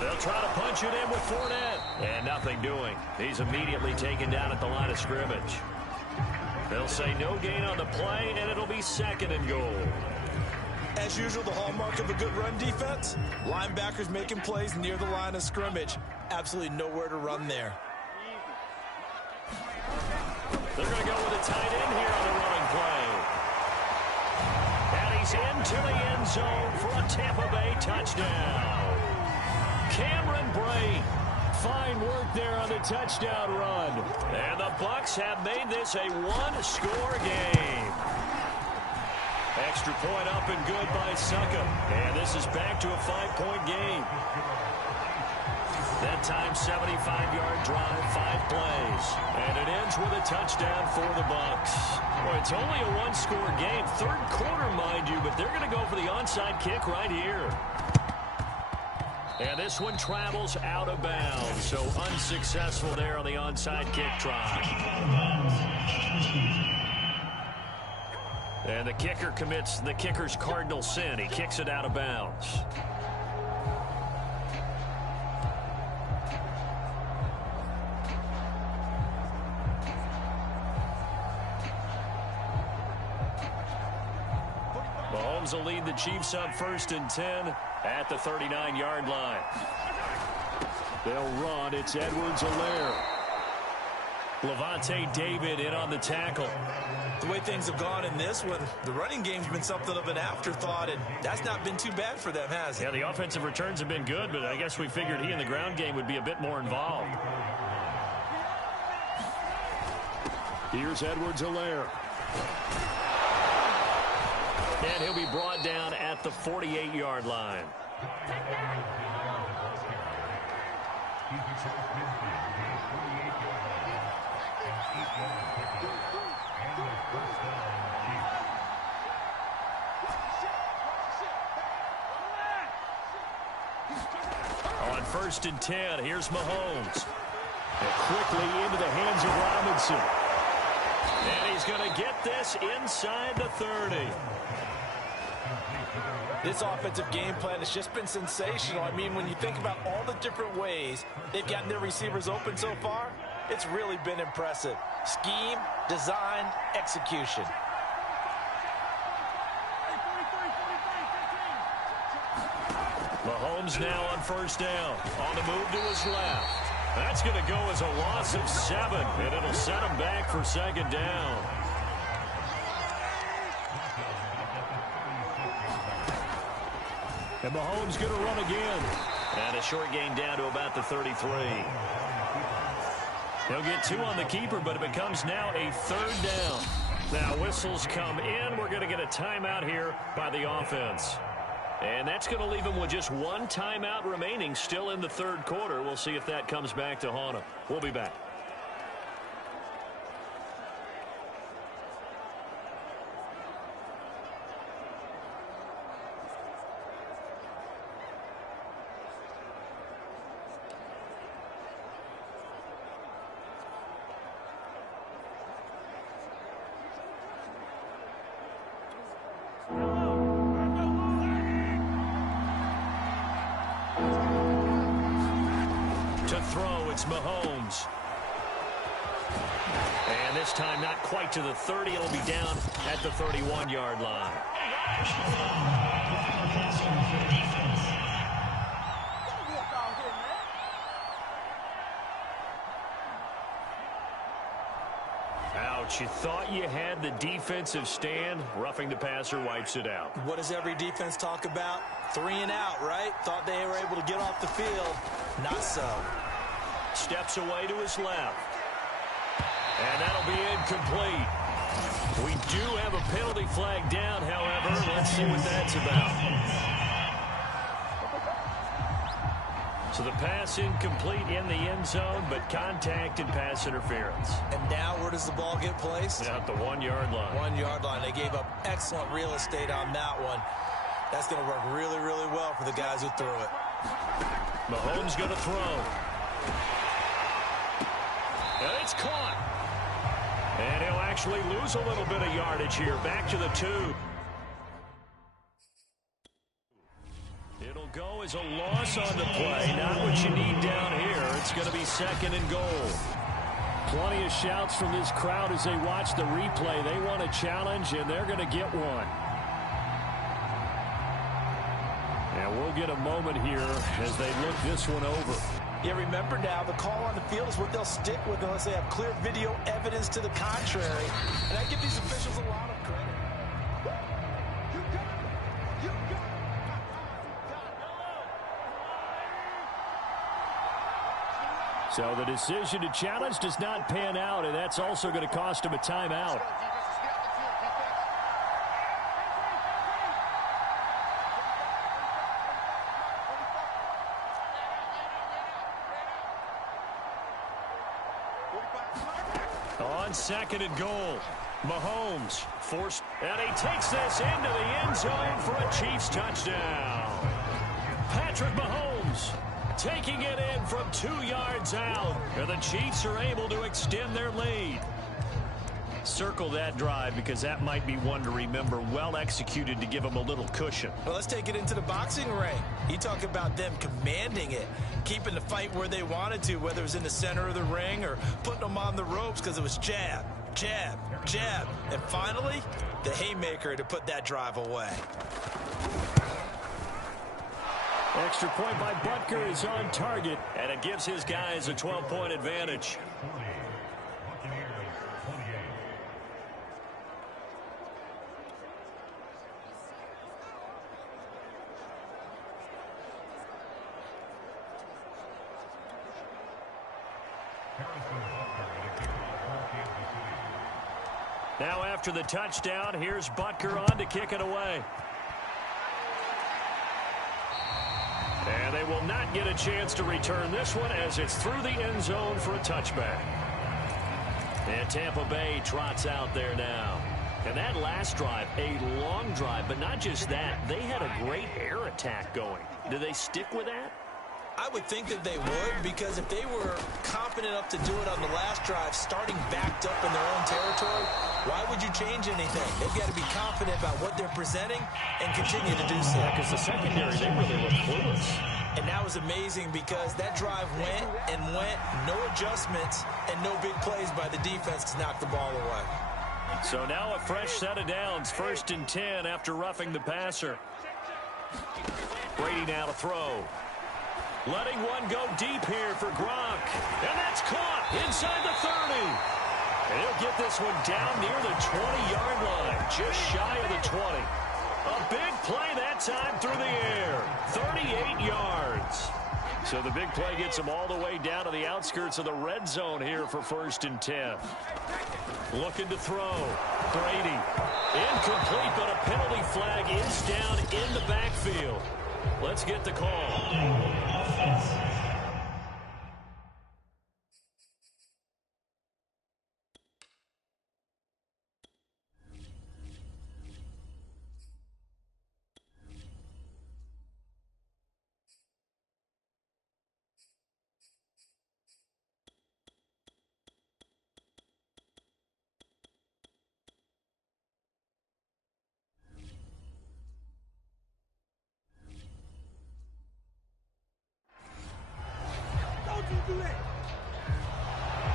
They'll try to punch it in with Fournette. And nothing doing. He's immediately taken down at the line of scrimmage. They'll say no gain on the play, and it'll be 2nd and goal. As usual, the hallmark of a good run defense, linebackers making plays near the line of scrimmage. Absolutely nowhere to run there. They're going to go with a tight end here on the running play. And he's into the end zone for a Tampa Bay touchdown. Cameron Brate. Fine work there on the touchdown run. And the Bucs have made this a 1-score game. Extra point up and good by Succop. And this is back to a 5-point game. That time, 75-yard drive, 5 plays. And it ends with a touchdown for the Bucs. Well, it's only a 1-score game. 3rd quarter, mind you, but they're going to go for the onside kick right here. And this one travels out of bounds, so unsuccessful there on the onside kick try. And the kicker commits the kicker's cardinal sin. He kicks it out of bounds. Mahomes will lead the Chiefs up 1st and 10 at the 39-yard line. They'll run. It's Edwards-Helaire. Levante David in on the tackle. The way things have gone in this one, the running game's been something of an afterthought, and that's not been too bad for them, has it? Yeah, the offensive returns have been good, but I guess we figured he in the ground game would be a bit more involved. Here's Edwards-Helaire. And he'll be brought down at the 48-yard line. On 1st and 10, here's Mahomes. And quickly into the hands of Robinson. And he's going to get this inside the 30. This offensive game plan has just been sensational. I mean, when you think about all the different ways they've gotten their receivers open so far, it's really been impressive. Scheme, design, execution. Mahomes now on 1st down. On the move to his left. That's going to go as a loss of 7, and it'll set him back for 2nd down. And Mahomes going to run again. And a short gain down to about the 33. He'll get 2 on the keeper, but it becomes now a 3rd down. Now whistles come in. We're going to get a timeout here by the offense. And that's going to leave him with just 1 timeout remaining still in the 3rd quarter. We'll see if that comes back to haunt him. We'll be back. It's Mahomes. And this time not quite to the 30. It'll be down at the 31-yard line. Ouch. You thought you had the defensive stand. Roughing the passer wipes it out. What does every defense talk about? 3 and out, right? Thought they were able to get off the field. Not so. Steps away to his left. And that'll be incomplete. We do have a penalty flag down, however. Let's see what that's about. So the pass incomplete in the end zone, but contact and pass interference. And now where does the ball get placed? At the 1-yard line. 1-yard line. They gave up excellent real estate on that one. That's going to work really, really well for the guys who threw it. Mahomes going to throw. And it's caught. And he'll actually lose a little bit of yardage here. Back to the 2. It'll go as a loss on the play. Not what you need down here. It's going to be 2nd and goal. Plenty of shouts from this crowd as they watch the replay. They want a challenge, and they're going to get one. And we'll get a moment here as they look this one over. Yeah, remember now, the call on the field is what they'll stick with unless they have clear video evidence to the contrary. And I give these officials a lot of credit. So the decision to challenge does not pan out, and that's also going to cost him a timeout. On 2nd and goal, Mahomes forced, and he takes this into the end zone for a Chiefs touchdown. Patrick Mahomes taking it in from 2 yards out, and the Chiefs are able to extend their lead. Circle that drive because that might be one to remember. Well executed to give them a little cushion. Well, let's take it into the boxing ring. You talk about them commanding it, keeping the fight where they wanted to, whether it was in the center of the ring or putting them on the ropes because it was jab, jab, jab. And finally, the haymaker to put that drive away. Extra point by Butker is on target. And it gives his guys a 12-point advantage. Now after the touchdown, here's Butker on to kick it away. And they will not get a chance to return this one as it's through the end zone for a touchback. And Tampa Bay trots out there now. And that last drive, a long drive, but not just that. They had a great air attack going. Do they stick with that? I would think that they would, because if they were confident enough to do it on the last drive, starting backed up in their own territory, why would you change anything? They've got to be confident about what they're presenting and continue to do so. Because the secondary, they really look clueless. And that was amazing because that drive went and went, no adjustments, and no big plays by the defense to knock the ball away. So now a fresh set of downs, 1st and 10 after roughing the passer. Brady now to throw. Letting one go deep here for Gronk. And that's caught inside the 30. And he'll get this one down near the 20-yard line, just shy of the 20. A big play that time through the air, 38 yards. So the big play gets him all the way down to the outskirts of the red zone here for 1st and 10. Looking to throw. Brady. Incomplete, but a penalty flag is down in the backfield. Let's get the call.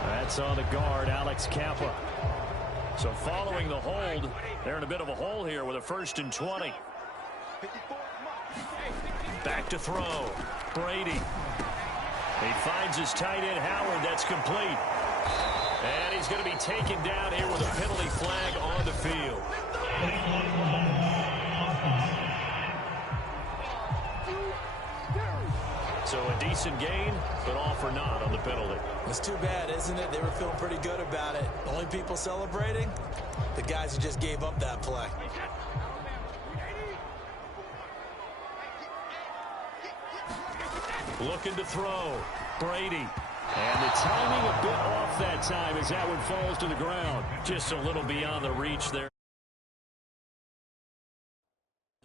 That's on the guard, Alex Kappa. So following the hold, they're in a bit of a hole here with a 1st and 20. Back to throw. Brady. He finds his tight end, Howard. That's complete. And he's going to be taken down here with a penalty flag on the field. So a decent gain, but all for naught on the penalty. It's too bad, isn't it? They were feeling pretty good about it. The only people celebrating, the guys who just gave up that play. Looking to throw. Brady. And the timing a bit off that time as that one falls to the ground. Just a little beyond the reach there.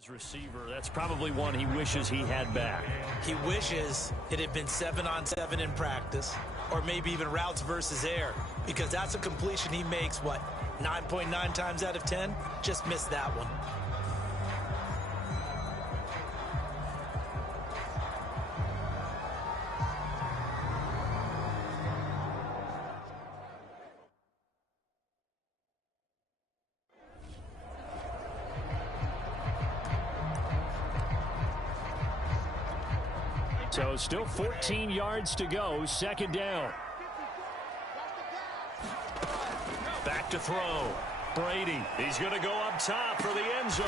Receiver, that's probably one he wishes he had back. He wishes it had been 7-on-7 in practice, or maybe even routes versus air, because that's a completion he makes, what, 9.9 times out of 10? Just missed that one. So still 14 yards to go, second down. Back to throw. Brady. He's going to go up top for the end zone.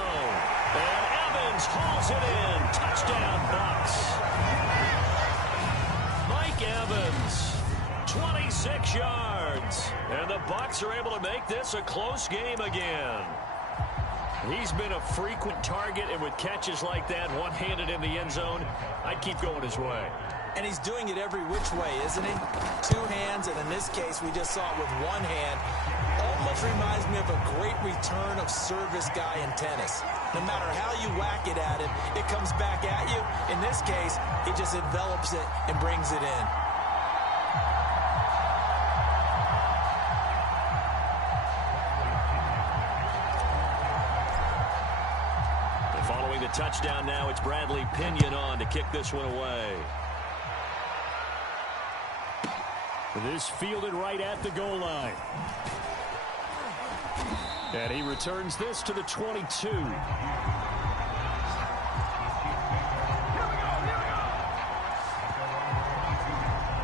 And Evans hauls it in. Touchdown, Bucs. Mike Evans, 26 yards. And the Bucs are able to make this a close game again. He's been a frequent target, and with catches like that, one-handed in the end zone, I'd keep going his way. And he's doing it every which way, isn't he? Two hands, and in this case, we just saw it with one hand. Almost reminds me of a great return of service guy in tennis. No matter how you whack it at him, it comes back at you. In this case, he just envelops it and brings it in. Following the touchdown now, it's Bradley Pinion on to kick this one away. This fielded right at the goal line. And he returns this to the 22.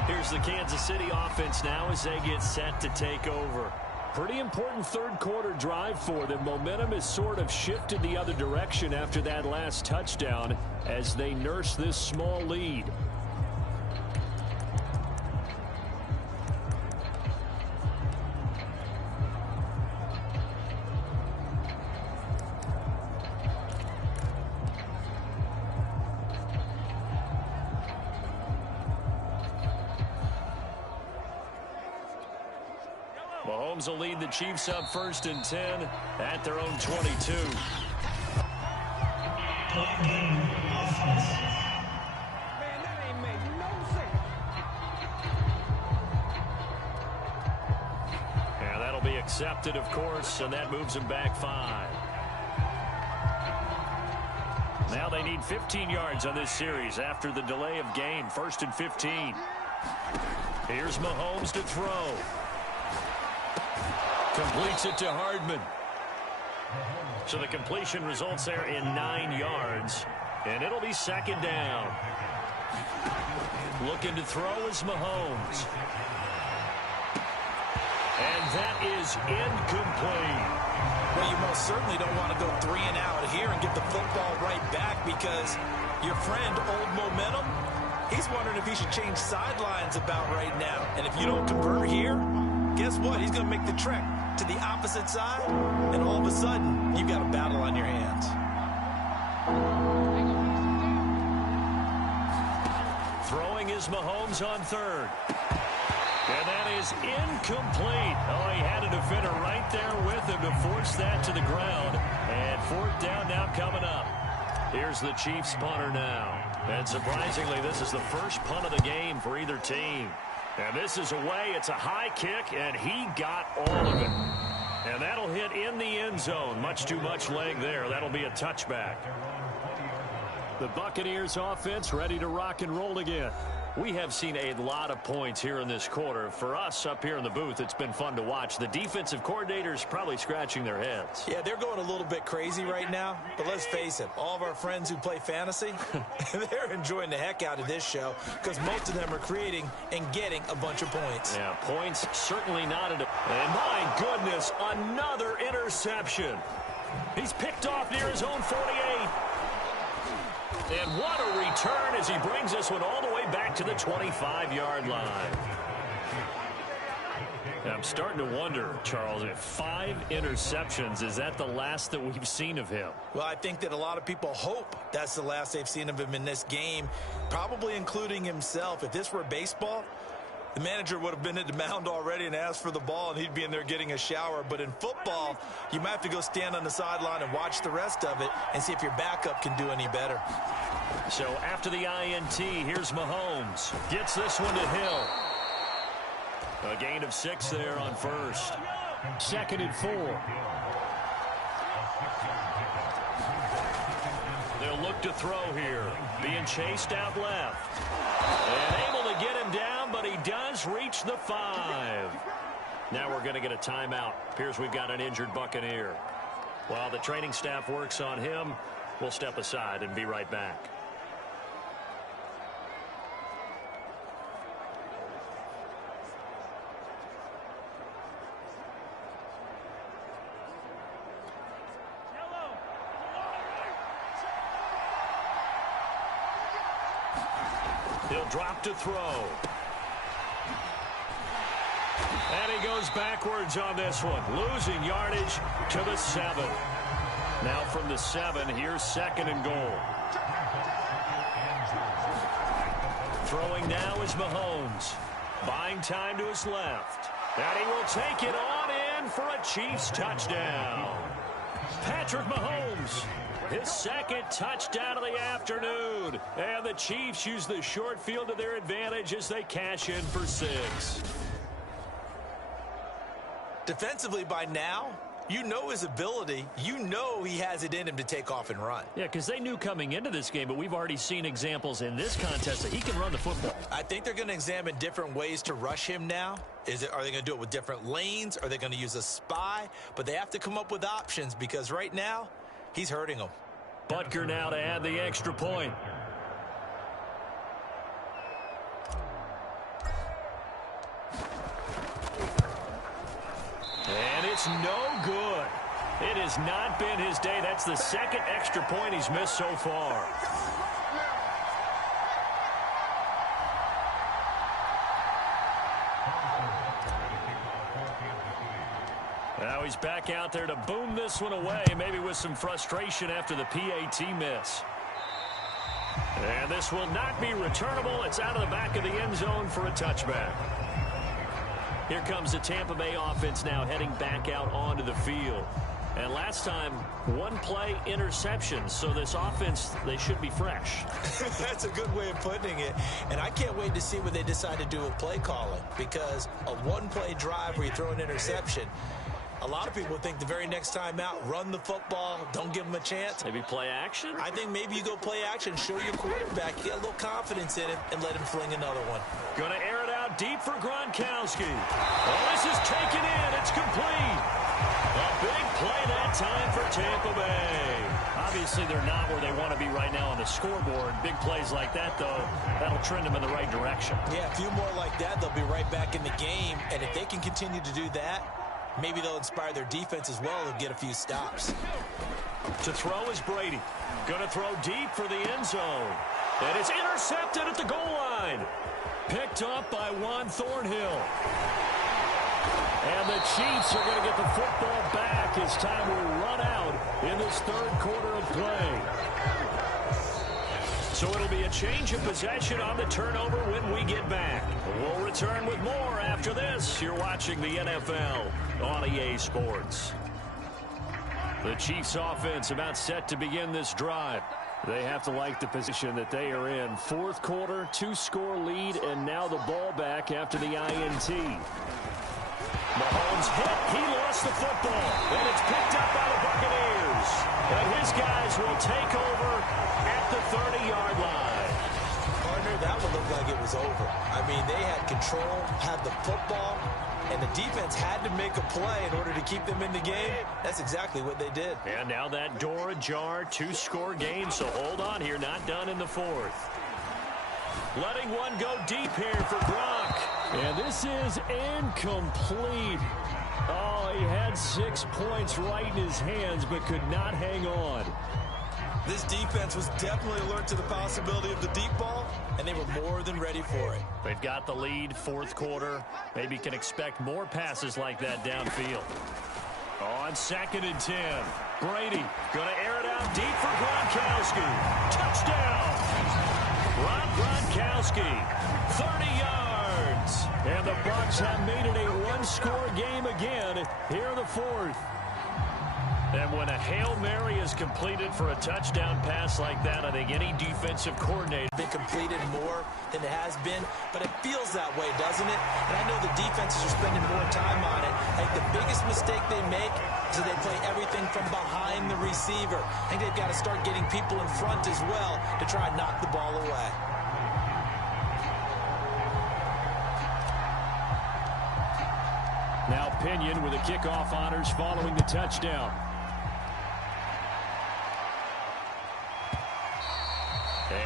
Here's the Kansas City offense now as they get set to take over. Pretty important third quarter drive for them. Momentum has sort of shifted the other direction after that last touchdown as they nurse this small lead. Mahomes will lead the Chiefs up 1st and 10 at their own 22. And that'll be accepted, of course, and that moves them back 5. Now they need 15 yards on this series after the delay of game. 1st and 15. Here's Mahomes to throw. Completes it to Hardman. So the completion results there in 9 yards. And it'll be 2nd down. Looking to throw is Mahomes. And that is incomplete. Well, you most certainly don't want to go 3 and out here and get the football right back, because your friend, Old Momentum, he's wondering if he should change sidelines about right now. And if you don't convert here, guess what? He's going to make the trek to the opposite side, and all of a sudden, you've got a battle on your hands. Throwing is Mahomes on 3rd. And that is incomplete. Oh, he had a defender right there with him to force that to the ground. And 4th down now coming up. Here's the Chiefs punter now. And surprisingly, this is the first punt of the game for either team. And this is away. It's a high kick, and he got all of it. And that'll hit in the end zone. Much too much leg there. That'll be a touchback. The Buccaneers offense ready to rock and roll again. We have seen a lot of points here in this quarter. For us up here in the booth, it's been fun to watch. The defensive coordinators probably scratching their heads. Yeah, they're going a little bit crazy right now. But let's face it, all of our friends who play fantasy, they're enjoying the heck out of this show, because most of them are creating and getting a bunch of points. Yeah, points certainly not at a... And my goodness, another interception. He's picked off near his own 48. And what a return as he brings this one all the way back to the 25-yard line. I'm starting to wonder, Charles, if 5 interceptions, is that the last that we've seen of him? Well, I think that a lot of people hope that's the last they've seen of him in this game, probably including himself. If this were baseball, the manager would have been at the mound already and asked for the ball, and he'd be in there getting a shower. But in football, you might have to go stand on the sideline and watch the rest of it and see if your backup can do any better. So after the INT, here's Mahomes. Gets this one to Hill. A gain of 6 there on first. 2nd and 4. They'll look to throw here. Being chased out left. And able to get him down, but he does reach the 5. Now we're going to get a timeout. Appears we've got an injured Buccaneer. While the training staff works on him, we'll step aside and be right back. He'll drop to throw. And he goes backwards on this one, losing yardage to the 7. Now from the 7, here's 2nd and goal. Throwing now is Mahomes. Buying time to his left. And he will take it on in for a Chiefs touchdown. Patrick Mahomes, his 2nd touchdown of the afternoon. And the Chiefs use the short field to their advantage as they cash in for 6. Defensively by now, you know his ability. You know he has it in him to take off and run. Yeah, because they knew coming into this game, but we've already seen examples in this contest that he can run the football. I think they're going to examine different ways to rush him now. Are they going to do it with different lanes? Are they going to use a spy? But they have to come up with options because right now, he's hurting them. Butker now to add the extra point. And it's no good. It has not been his day. That's the 2nd extra point he's missed so far. Now he's back out there to boom this one away, maybe with some frustration after the PAT miss. And this will not be returnable. It's out of the back of the end zone for a touchback. Here comes the Tampa Bay offense now heading back out onto the field. And last time, 1 play interception. So this offense, they should be fresh. That's a good way of putting it. And I can't wait to see what they decide to do with play calling. Because a 1-play drive where you throw an interception, a lot of people think the very next time out, run the football, don't give them a chance. Maybe play action? I think maybe you go play action, show your quarterback, get a little confidence in it, and let him fling another one. Going to air it out deep for Gronkowski. Oh, this is taken in. It's complete. A big play that time for Tampa Bay. Obviously, they're not where they want to be right now on the scoreboard. Big plays like that, though, that'll trend them in the right direction. Yeah, a few more like that, they'll be right back in the game. And if they can continue to do that, maybe they'll inspire their defense as well and get a few stops. To throw is Brady. Going to throw deep for the end zone. And it's intercepted at the goal line. Picked up by Juan Thornhill. And the Chiefs are going to get the football back as time will run out in this 3rd quarter of play. So it'll be a change of possession on the turnover when we get back. We'll return with more after this. You're watching the NFL on EA Sports. The Chiefs offense about set to begin this drive. They have to like the position that they are in. 4th quarter, 2-score lead, and now the ball back after the INT. Mahomes hit. He lost the football. And it's picked up by the Buccaneers. And his guys will take over at the 30-yard line. Partner, that one looked like it was over. I mean, they had control, had the football, and the defense had to make a play in order to keep them in the game. That's exactly what they did. And now that door ajar, 2-score game, so hold on here, not done in the 4th. Letting one go deep here for Gronk. And this is incomplete. Oh, he had 6 points right in his hands, but could not hang on. This defense was definitely alert to the possibility of the deep ball, and they were more than ready for it. They've got the lead, fourth quarter. Maybe can expect more passes like that downfield. On 2nd and 10, Brady going to air it out deep for Gronkowski. Touchdown! Rob Gronkowski, 30 yards. And the Bucs have made it a one-score game again here in the fourth. And when a Hail Mary is completed for a touchdown pass like that, I think any defensive coordinator been completed more than it has been, but it feels that way, doesn't it? And I know the defenses are spending more time on it. I think the biggest mistake they make is that they play everything from behind the receiver. I think they've got to start getting people in front as well to try and knock the ball away. Now Pinion with the kickoff honors following the touchdown.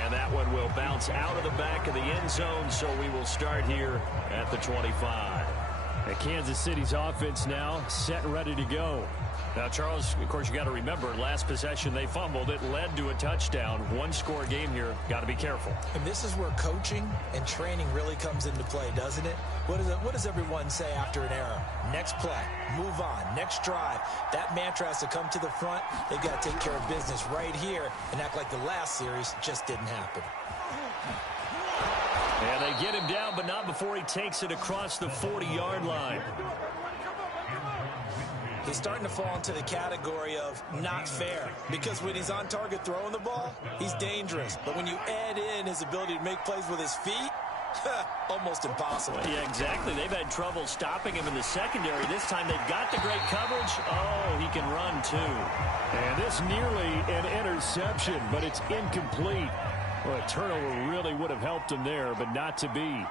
And that one will bounce out of the back of the end zone, so we will start here at the 25. And Kansas City's offense now set and ready to go. Now, Charles, of course, you got to remember, last possession they fumbled. It led to a touchdown. One-score game here. Got to be careful. And this is where coaching and training really comes into play, doesn't it? What does everyone say after an error? Next play, move on, next drive. That mantra has to come to the front. They've got to take care of business right here and act like the last series just didn't happen. And they get him down, but not before he takes it across the 40-yard line. He's starting to fall into the category of not fair, because when he's on target throwing the ball, he's dangerous. But when you add in his ability to make plays with his feet, almost impossible. Yeah, exactly. They've had trouble stopping him in the secondary. This time they've got the great coverage. Oh, he can run too. And this nearly an interception, but it's incomplete. Well, a turnover really would have helped him there, but not to be.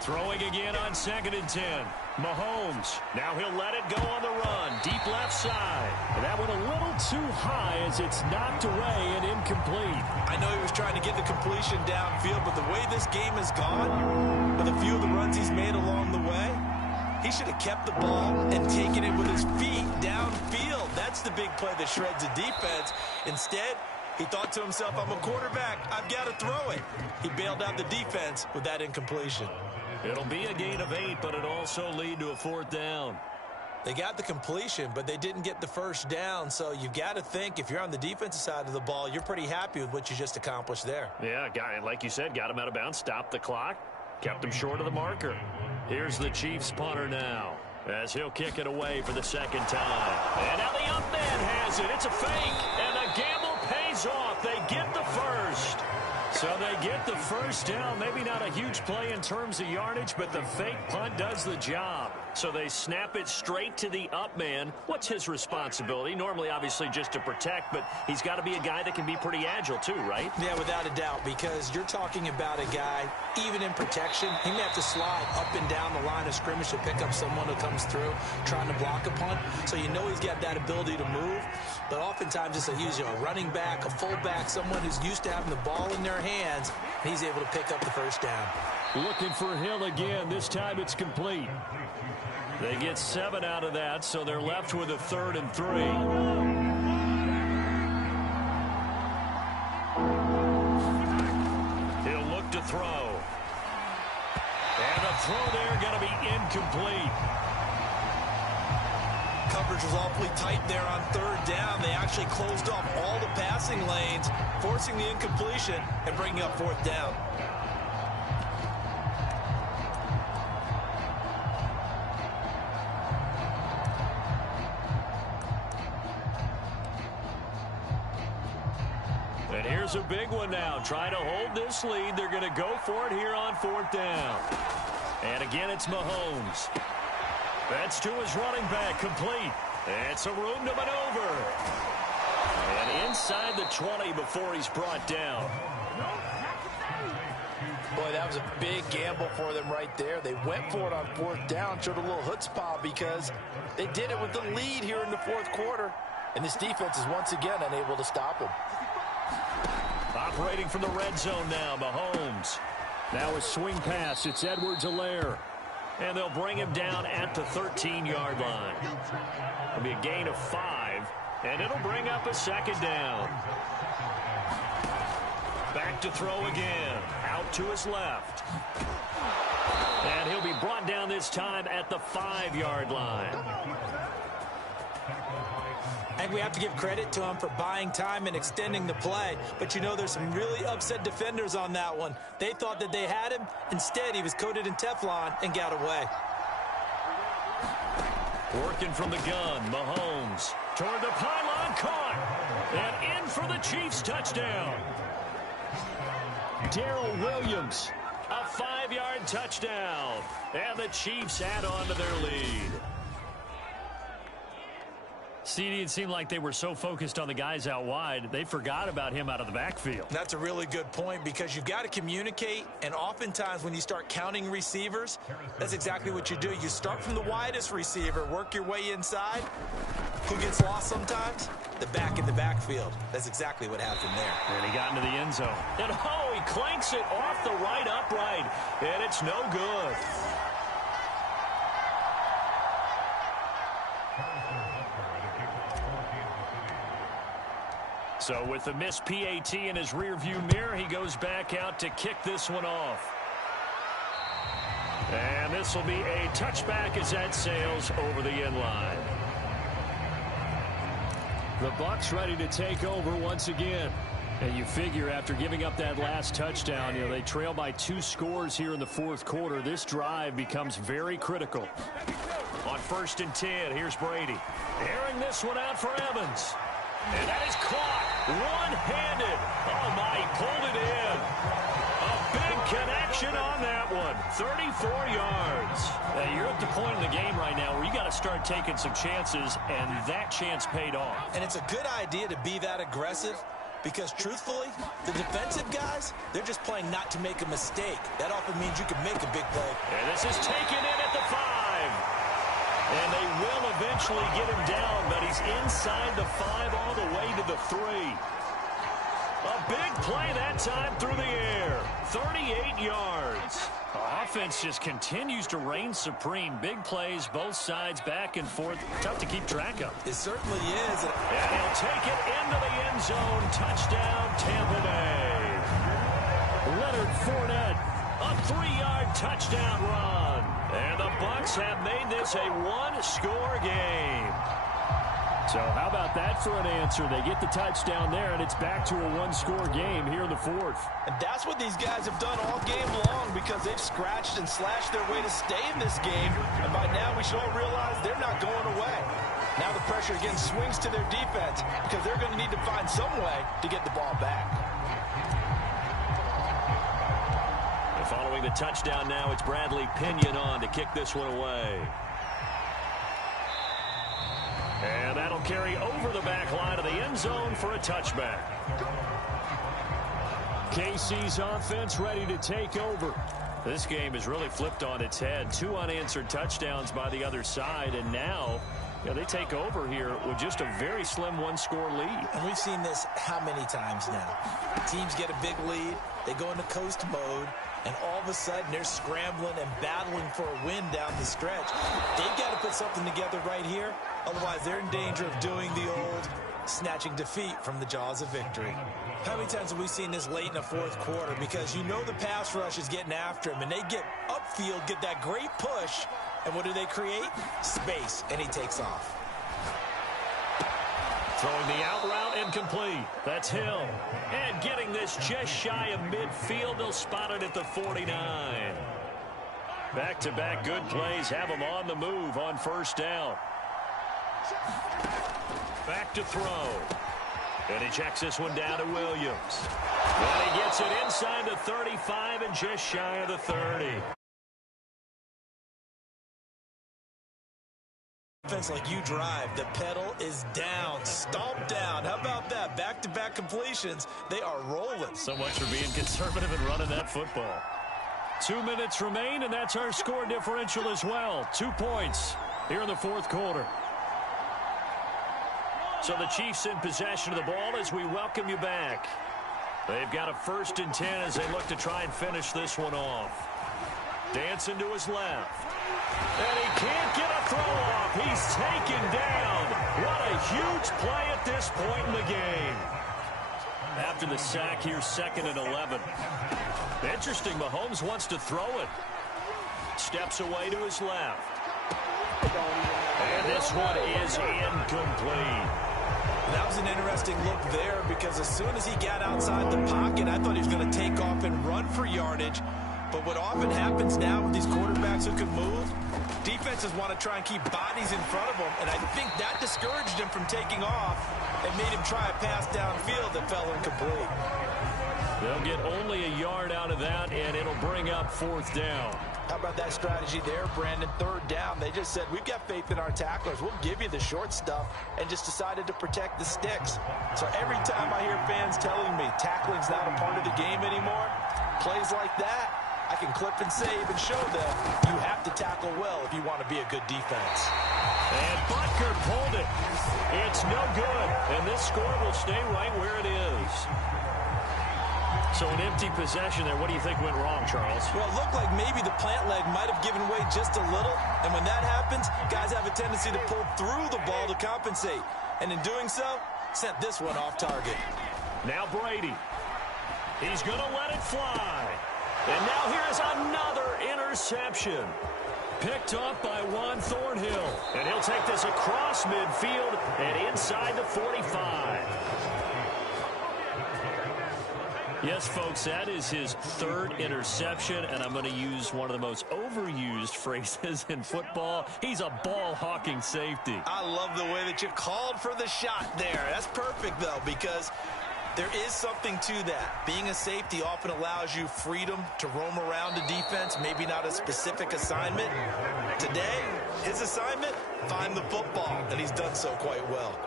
Throwing again on 2nd and 10. Mahomes. Now he'll let it go on the run. Deep left side. And that one a little too high as it's knocked away and incomplete. I know he was trying to get the completion downfield, but the way this game has gone, with a few of the runs he's made along the way, he should have kept the ball and taken it with his feet downfield. That's the big play that shreds the defense. Instead, he thought to himself, I'm a quarterback. I've got to throw it. He bailed out the defense with that incompletion. It'll be a gain of 8, but it'll also lead to a 4th down. They got the completion, but they didn't get the first down. So you've got to think, if you're on the defensive side of the ball, you're pretty happy with what you just accomplished there. Yeah, like you said, got him out of bounds, stopped the clock, kept him short of the marker. Here's the Chiefs punter now, as he'll kick it away for the 2nd time. And now the up man has it. It's a fake, and the gamble pays off. They get the first. So they get the first down. Maybe not a huge play in terms of yardage, but the fake punt does the job. So they snap it straight to the up man. What's his responsibility? Normally, obviously, just to protect, but he's got to be a guy that can be pretty agile too, right? Yeah, without a doubt, because you're talking about a guy, even in protection, he may have to slide up and down the line of scrimmage to pick up someone who comes through trying to block a punt. So you know he's got that ability to move, but oftentimes it's a running back, a fullback, someone who's used to having the ball in their hands, and he's able to pick up the first down. Looking for Hill again. This time it's complete. They get 7 out of that, so they're left with a 3rd and 3. He'll look to throw. And the throw there going to be incomplete. Coverage was awfully tight there on 3rd down. They actually closed off all the passing lanes, forcing the incompletion and bringing up 4th down. And here's a big one now. Trying to hold this lead. They're going to go for it here on 4th down. And again, it's Mahomes. That's to his running back, complete. It's a room to maneuver. And inside the 20 before he's brought down. Boy, that was a big gamble for them right there. They went for it on 4th down, showed a little chutzpah because they did it with the lead here in the 4th quarter. And this defense is once again unable to stop him. Operating from the red zone now, Mahomes. Now a swing pass. It's Edwards-Helaire. And they'll bring him down at the 13-yard line. It'll be a gain of 5. And it'll bring up a second down. Back to throw again. Out to his left. And he'll be brought down this time at the 5-yard line. I think we have to give credit to him for buying time and extending the play. But, you know, there's some really upset defenders on that one. They thought that they had him. Instead, he was coated in Teflon and got away. Working from the gun, Mahomes. Toward the pylon, caught. And in for the Chiefs touchdown. Darrell Williams, a 5-yard touchdown. And the Chiefs add on to their lead. CD, it seemed like they were so focused on the guys out wide, they forgot about him out of the backfield. That's a really good point because you've got to communicate, and oftentimes when you start counting receivers, that's exactly what you do. You start from the widest receiver, work your way inside. Who gets lost sometimes? The back in the backfield. That's exactly what happened there. And he got into the end zone. And, oh, he clanks it off the right upright, and it's no good. So with the missed PAT in his rearview mirror, he goes back out to kick this one off. And this will be a touchback as that sails over the end line. The Bucs ready to take over once again. And you figure after giving up that last touchdown, you know, they trail by 2 scores here in the fourth quarter. This drive becomes very critical. On 1st and 10, here's Brady. Airing this one out for Evans. And that is caught one-handed. Oh, my, he pulled it in. A big connection on that one. 34 yards. Now, you're at the point in the game right now where you got to start taking some chances, and that chance paid off. And it's a good idea to be that aggressive because, truthfully, the defensive guys, they're just playing not to make a mistake. That often means you can make a big play. And this is taken in at the 5. And they will eventually get him down, but he's inside the 5 all the way to the 3. A big play that time through the air. 38 yards. Offense just continues to reign supreme. Big plays, both sides, back and forth. Tough to keep track of. It certainly is. And he'll take it into the end zone. Touchdown, Tampa Bay. Leonard Fournette, a 3-yard touchdown run. And the Bucs have made this a 1-score game. So how about that for an answer? They get the touchdown there, and it's back to a 1-score game here in the fourth. And that's what these guys have done all game long because they've scratched and slashed their way to stay in this game. And by now we should all realize they're not going away. Now the pressure again swings to their defense because they're going to need to find some way to get the ball back. And following the touchdown now, it's Bradley Pinion on to kick this one away. And that'll carry over the back line of the end zone for a touchback. KC's offense ready to take over. This game is really flipped on its head. 2 unanswered touchdowns by the other side, and now they take over here with just a very slim 1-score lead. And we've seen this how many times now? Teams get a big lead, they go into coast mode, and all of a sudden they're scrambling and battling for a win down the stretch. They've got to put something together right here. Otherwise, they're in danger of doing the old snatching defeat from the jaws of victory. How many times have we seen this late in the fourth quarter? Because you know the pass rush is getting after him, and they get upfield, get that great push, and what do they create? Space, and he takes off. Throwing the out route incomplete. That's Hill. And getting this just shy of midfield. They'll spot it at the 49. Back-to-back good plays have them on the move on first down. Back to throw. And he checks this one down to Williams. And he gets it inside the 35 and just shy of the 30. Offense like you drive, the pedal is down, stomp down. How about that? Back-to-back completions. They are rolling. So much for being conservative and running that football. 2 minutes remain, and that's our score differential as well. 2 points here in the fourth quarter. So the Chiefs in possession of the ball as we welcome you back. They've got a 1st and 10 as they look to try and finish this one off. Dancing to his left. And he can't get a throw off. He's taken down What a huge play at this point in the game. After the sack here, 2nd and 11. Interesting, Mahomes wants to throw it. Steps away to his left. And this one is incomplete. That was an interesting look there because as soon as he got outside the pocket, I thought he was going to take off and run for yardage. But what often happens now with these quarterbacks who can move, defenses want to try and keep bodies in front of them, and I think that discouraged him from taking off and made him try a pass downfield that fell incomplete. They'll get only a yard out of that, and it'll bring up 4th down. How about that strategy there, Brandon? 3rd down. They just said, we've got faith in our tacklers. We'll give you the short stuff, and just decided to protect the sticks. So every time I hear fans telling me tackling's not a part of the game anymore, plays like that, I can clip and save and show them you have to tackle well if you want to be a good defense. And Butker pulled it. It's no good, and this score will stay right where it is. So an empty possession there. What do you think went wrong, Charles? Well, it looked like maybe the plant leg might have given way just a little. And when that happens, guys have a tendency to pull through the ball to compensate. And in doing so, sent this one off target. Now Brady. He's going to let it fly. And now here's another interception. Picked up by Juan Thornhill. And he'll take this across midfield and inside the 45. Yes, folks, that is his 3rd interception, and I'm going to use one of the most overused phrases in football. He's a ball-hawking safety. I love the way that you called for the shot there. That's perfect, though, because there is something to that. Being a safety often allows you freedom to roam around the defense, maybe not a specific assignment. Today, his assignment, find the football, and he's done so quite well.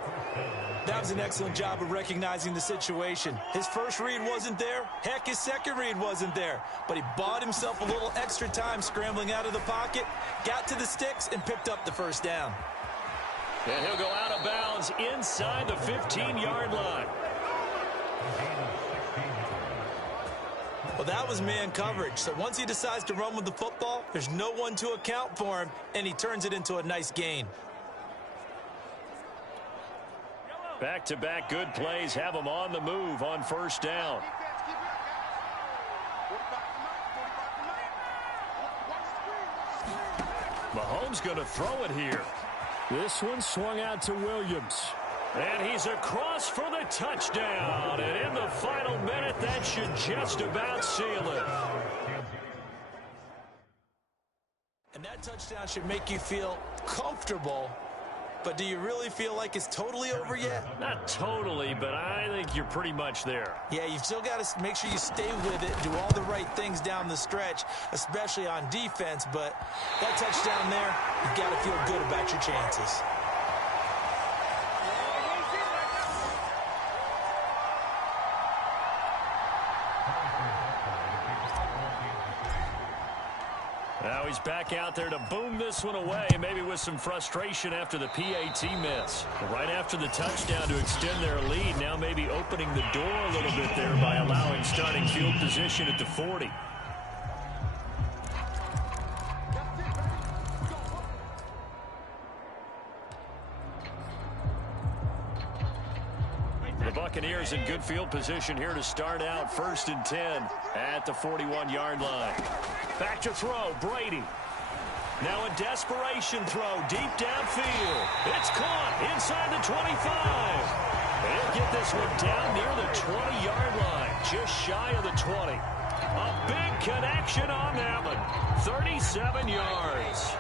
That was an excellent job of recognizing the situation. His first read wasn't there. Heck, his second read wasn't there. But he bought himself a little extra time scrambling out of the pocket, got to the sticks, and picked up the 1st down. And he'll go out of bounds inside the 15-yard line. Well, that was man coverage. So once he decides to run with the football, there's no one to account for him, and he turns it into a nice gain. Back-to-back good plays have him on the move on 1st down. Mahomes going to throw it here. This one swung out to Williams. And he's across for the touchdown. And in the final minute, that should just about seal it. And that touchdown should make you feel comfortable. But do you really feel like it's totally over yet? Not totally, but I think you're pretty much there. Yeah, you've still got to make sure you stay with it, do all the right things down the stretch, especially on defense. But that touchdown there, you've got to feel good about your chances. Now he's back out there to boom this one away, maybe with some frustration after the PAT miss. Right after the touchdown to extend their lead, now maybe opening the door a little bit there by allowing starting field position at the 40. The Buccaneers in good field position here to start out 1st and 10 at the 41-yard line. Back to throw, Brady. Now a desperation throw deep downfield. It's caught inside the 25. And he'll get this one down near the 20-yard line, just shy of the 20. A big connection on that one, 37 yards.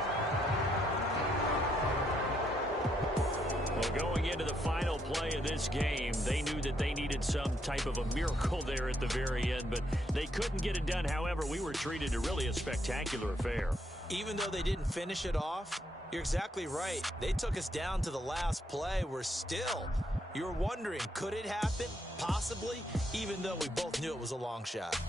Well, going into the final play of this game, they knew that they needed some type of a miracle there at the very end, but they couldn't get it done. However, we were treated to really a spectacular affair. Even though they didn't finish it off, you're exactly right. They took us down to the last play. You're wondering, could it happen? Possibly, even though we both knew it was a long shot.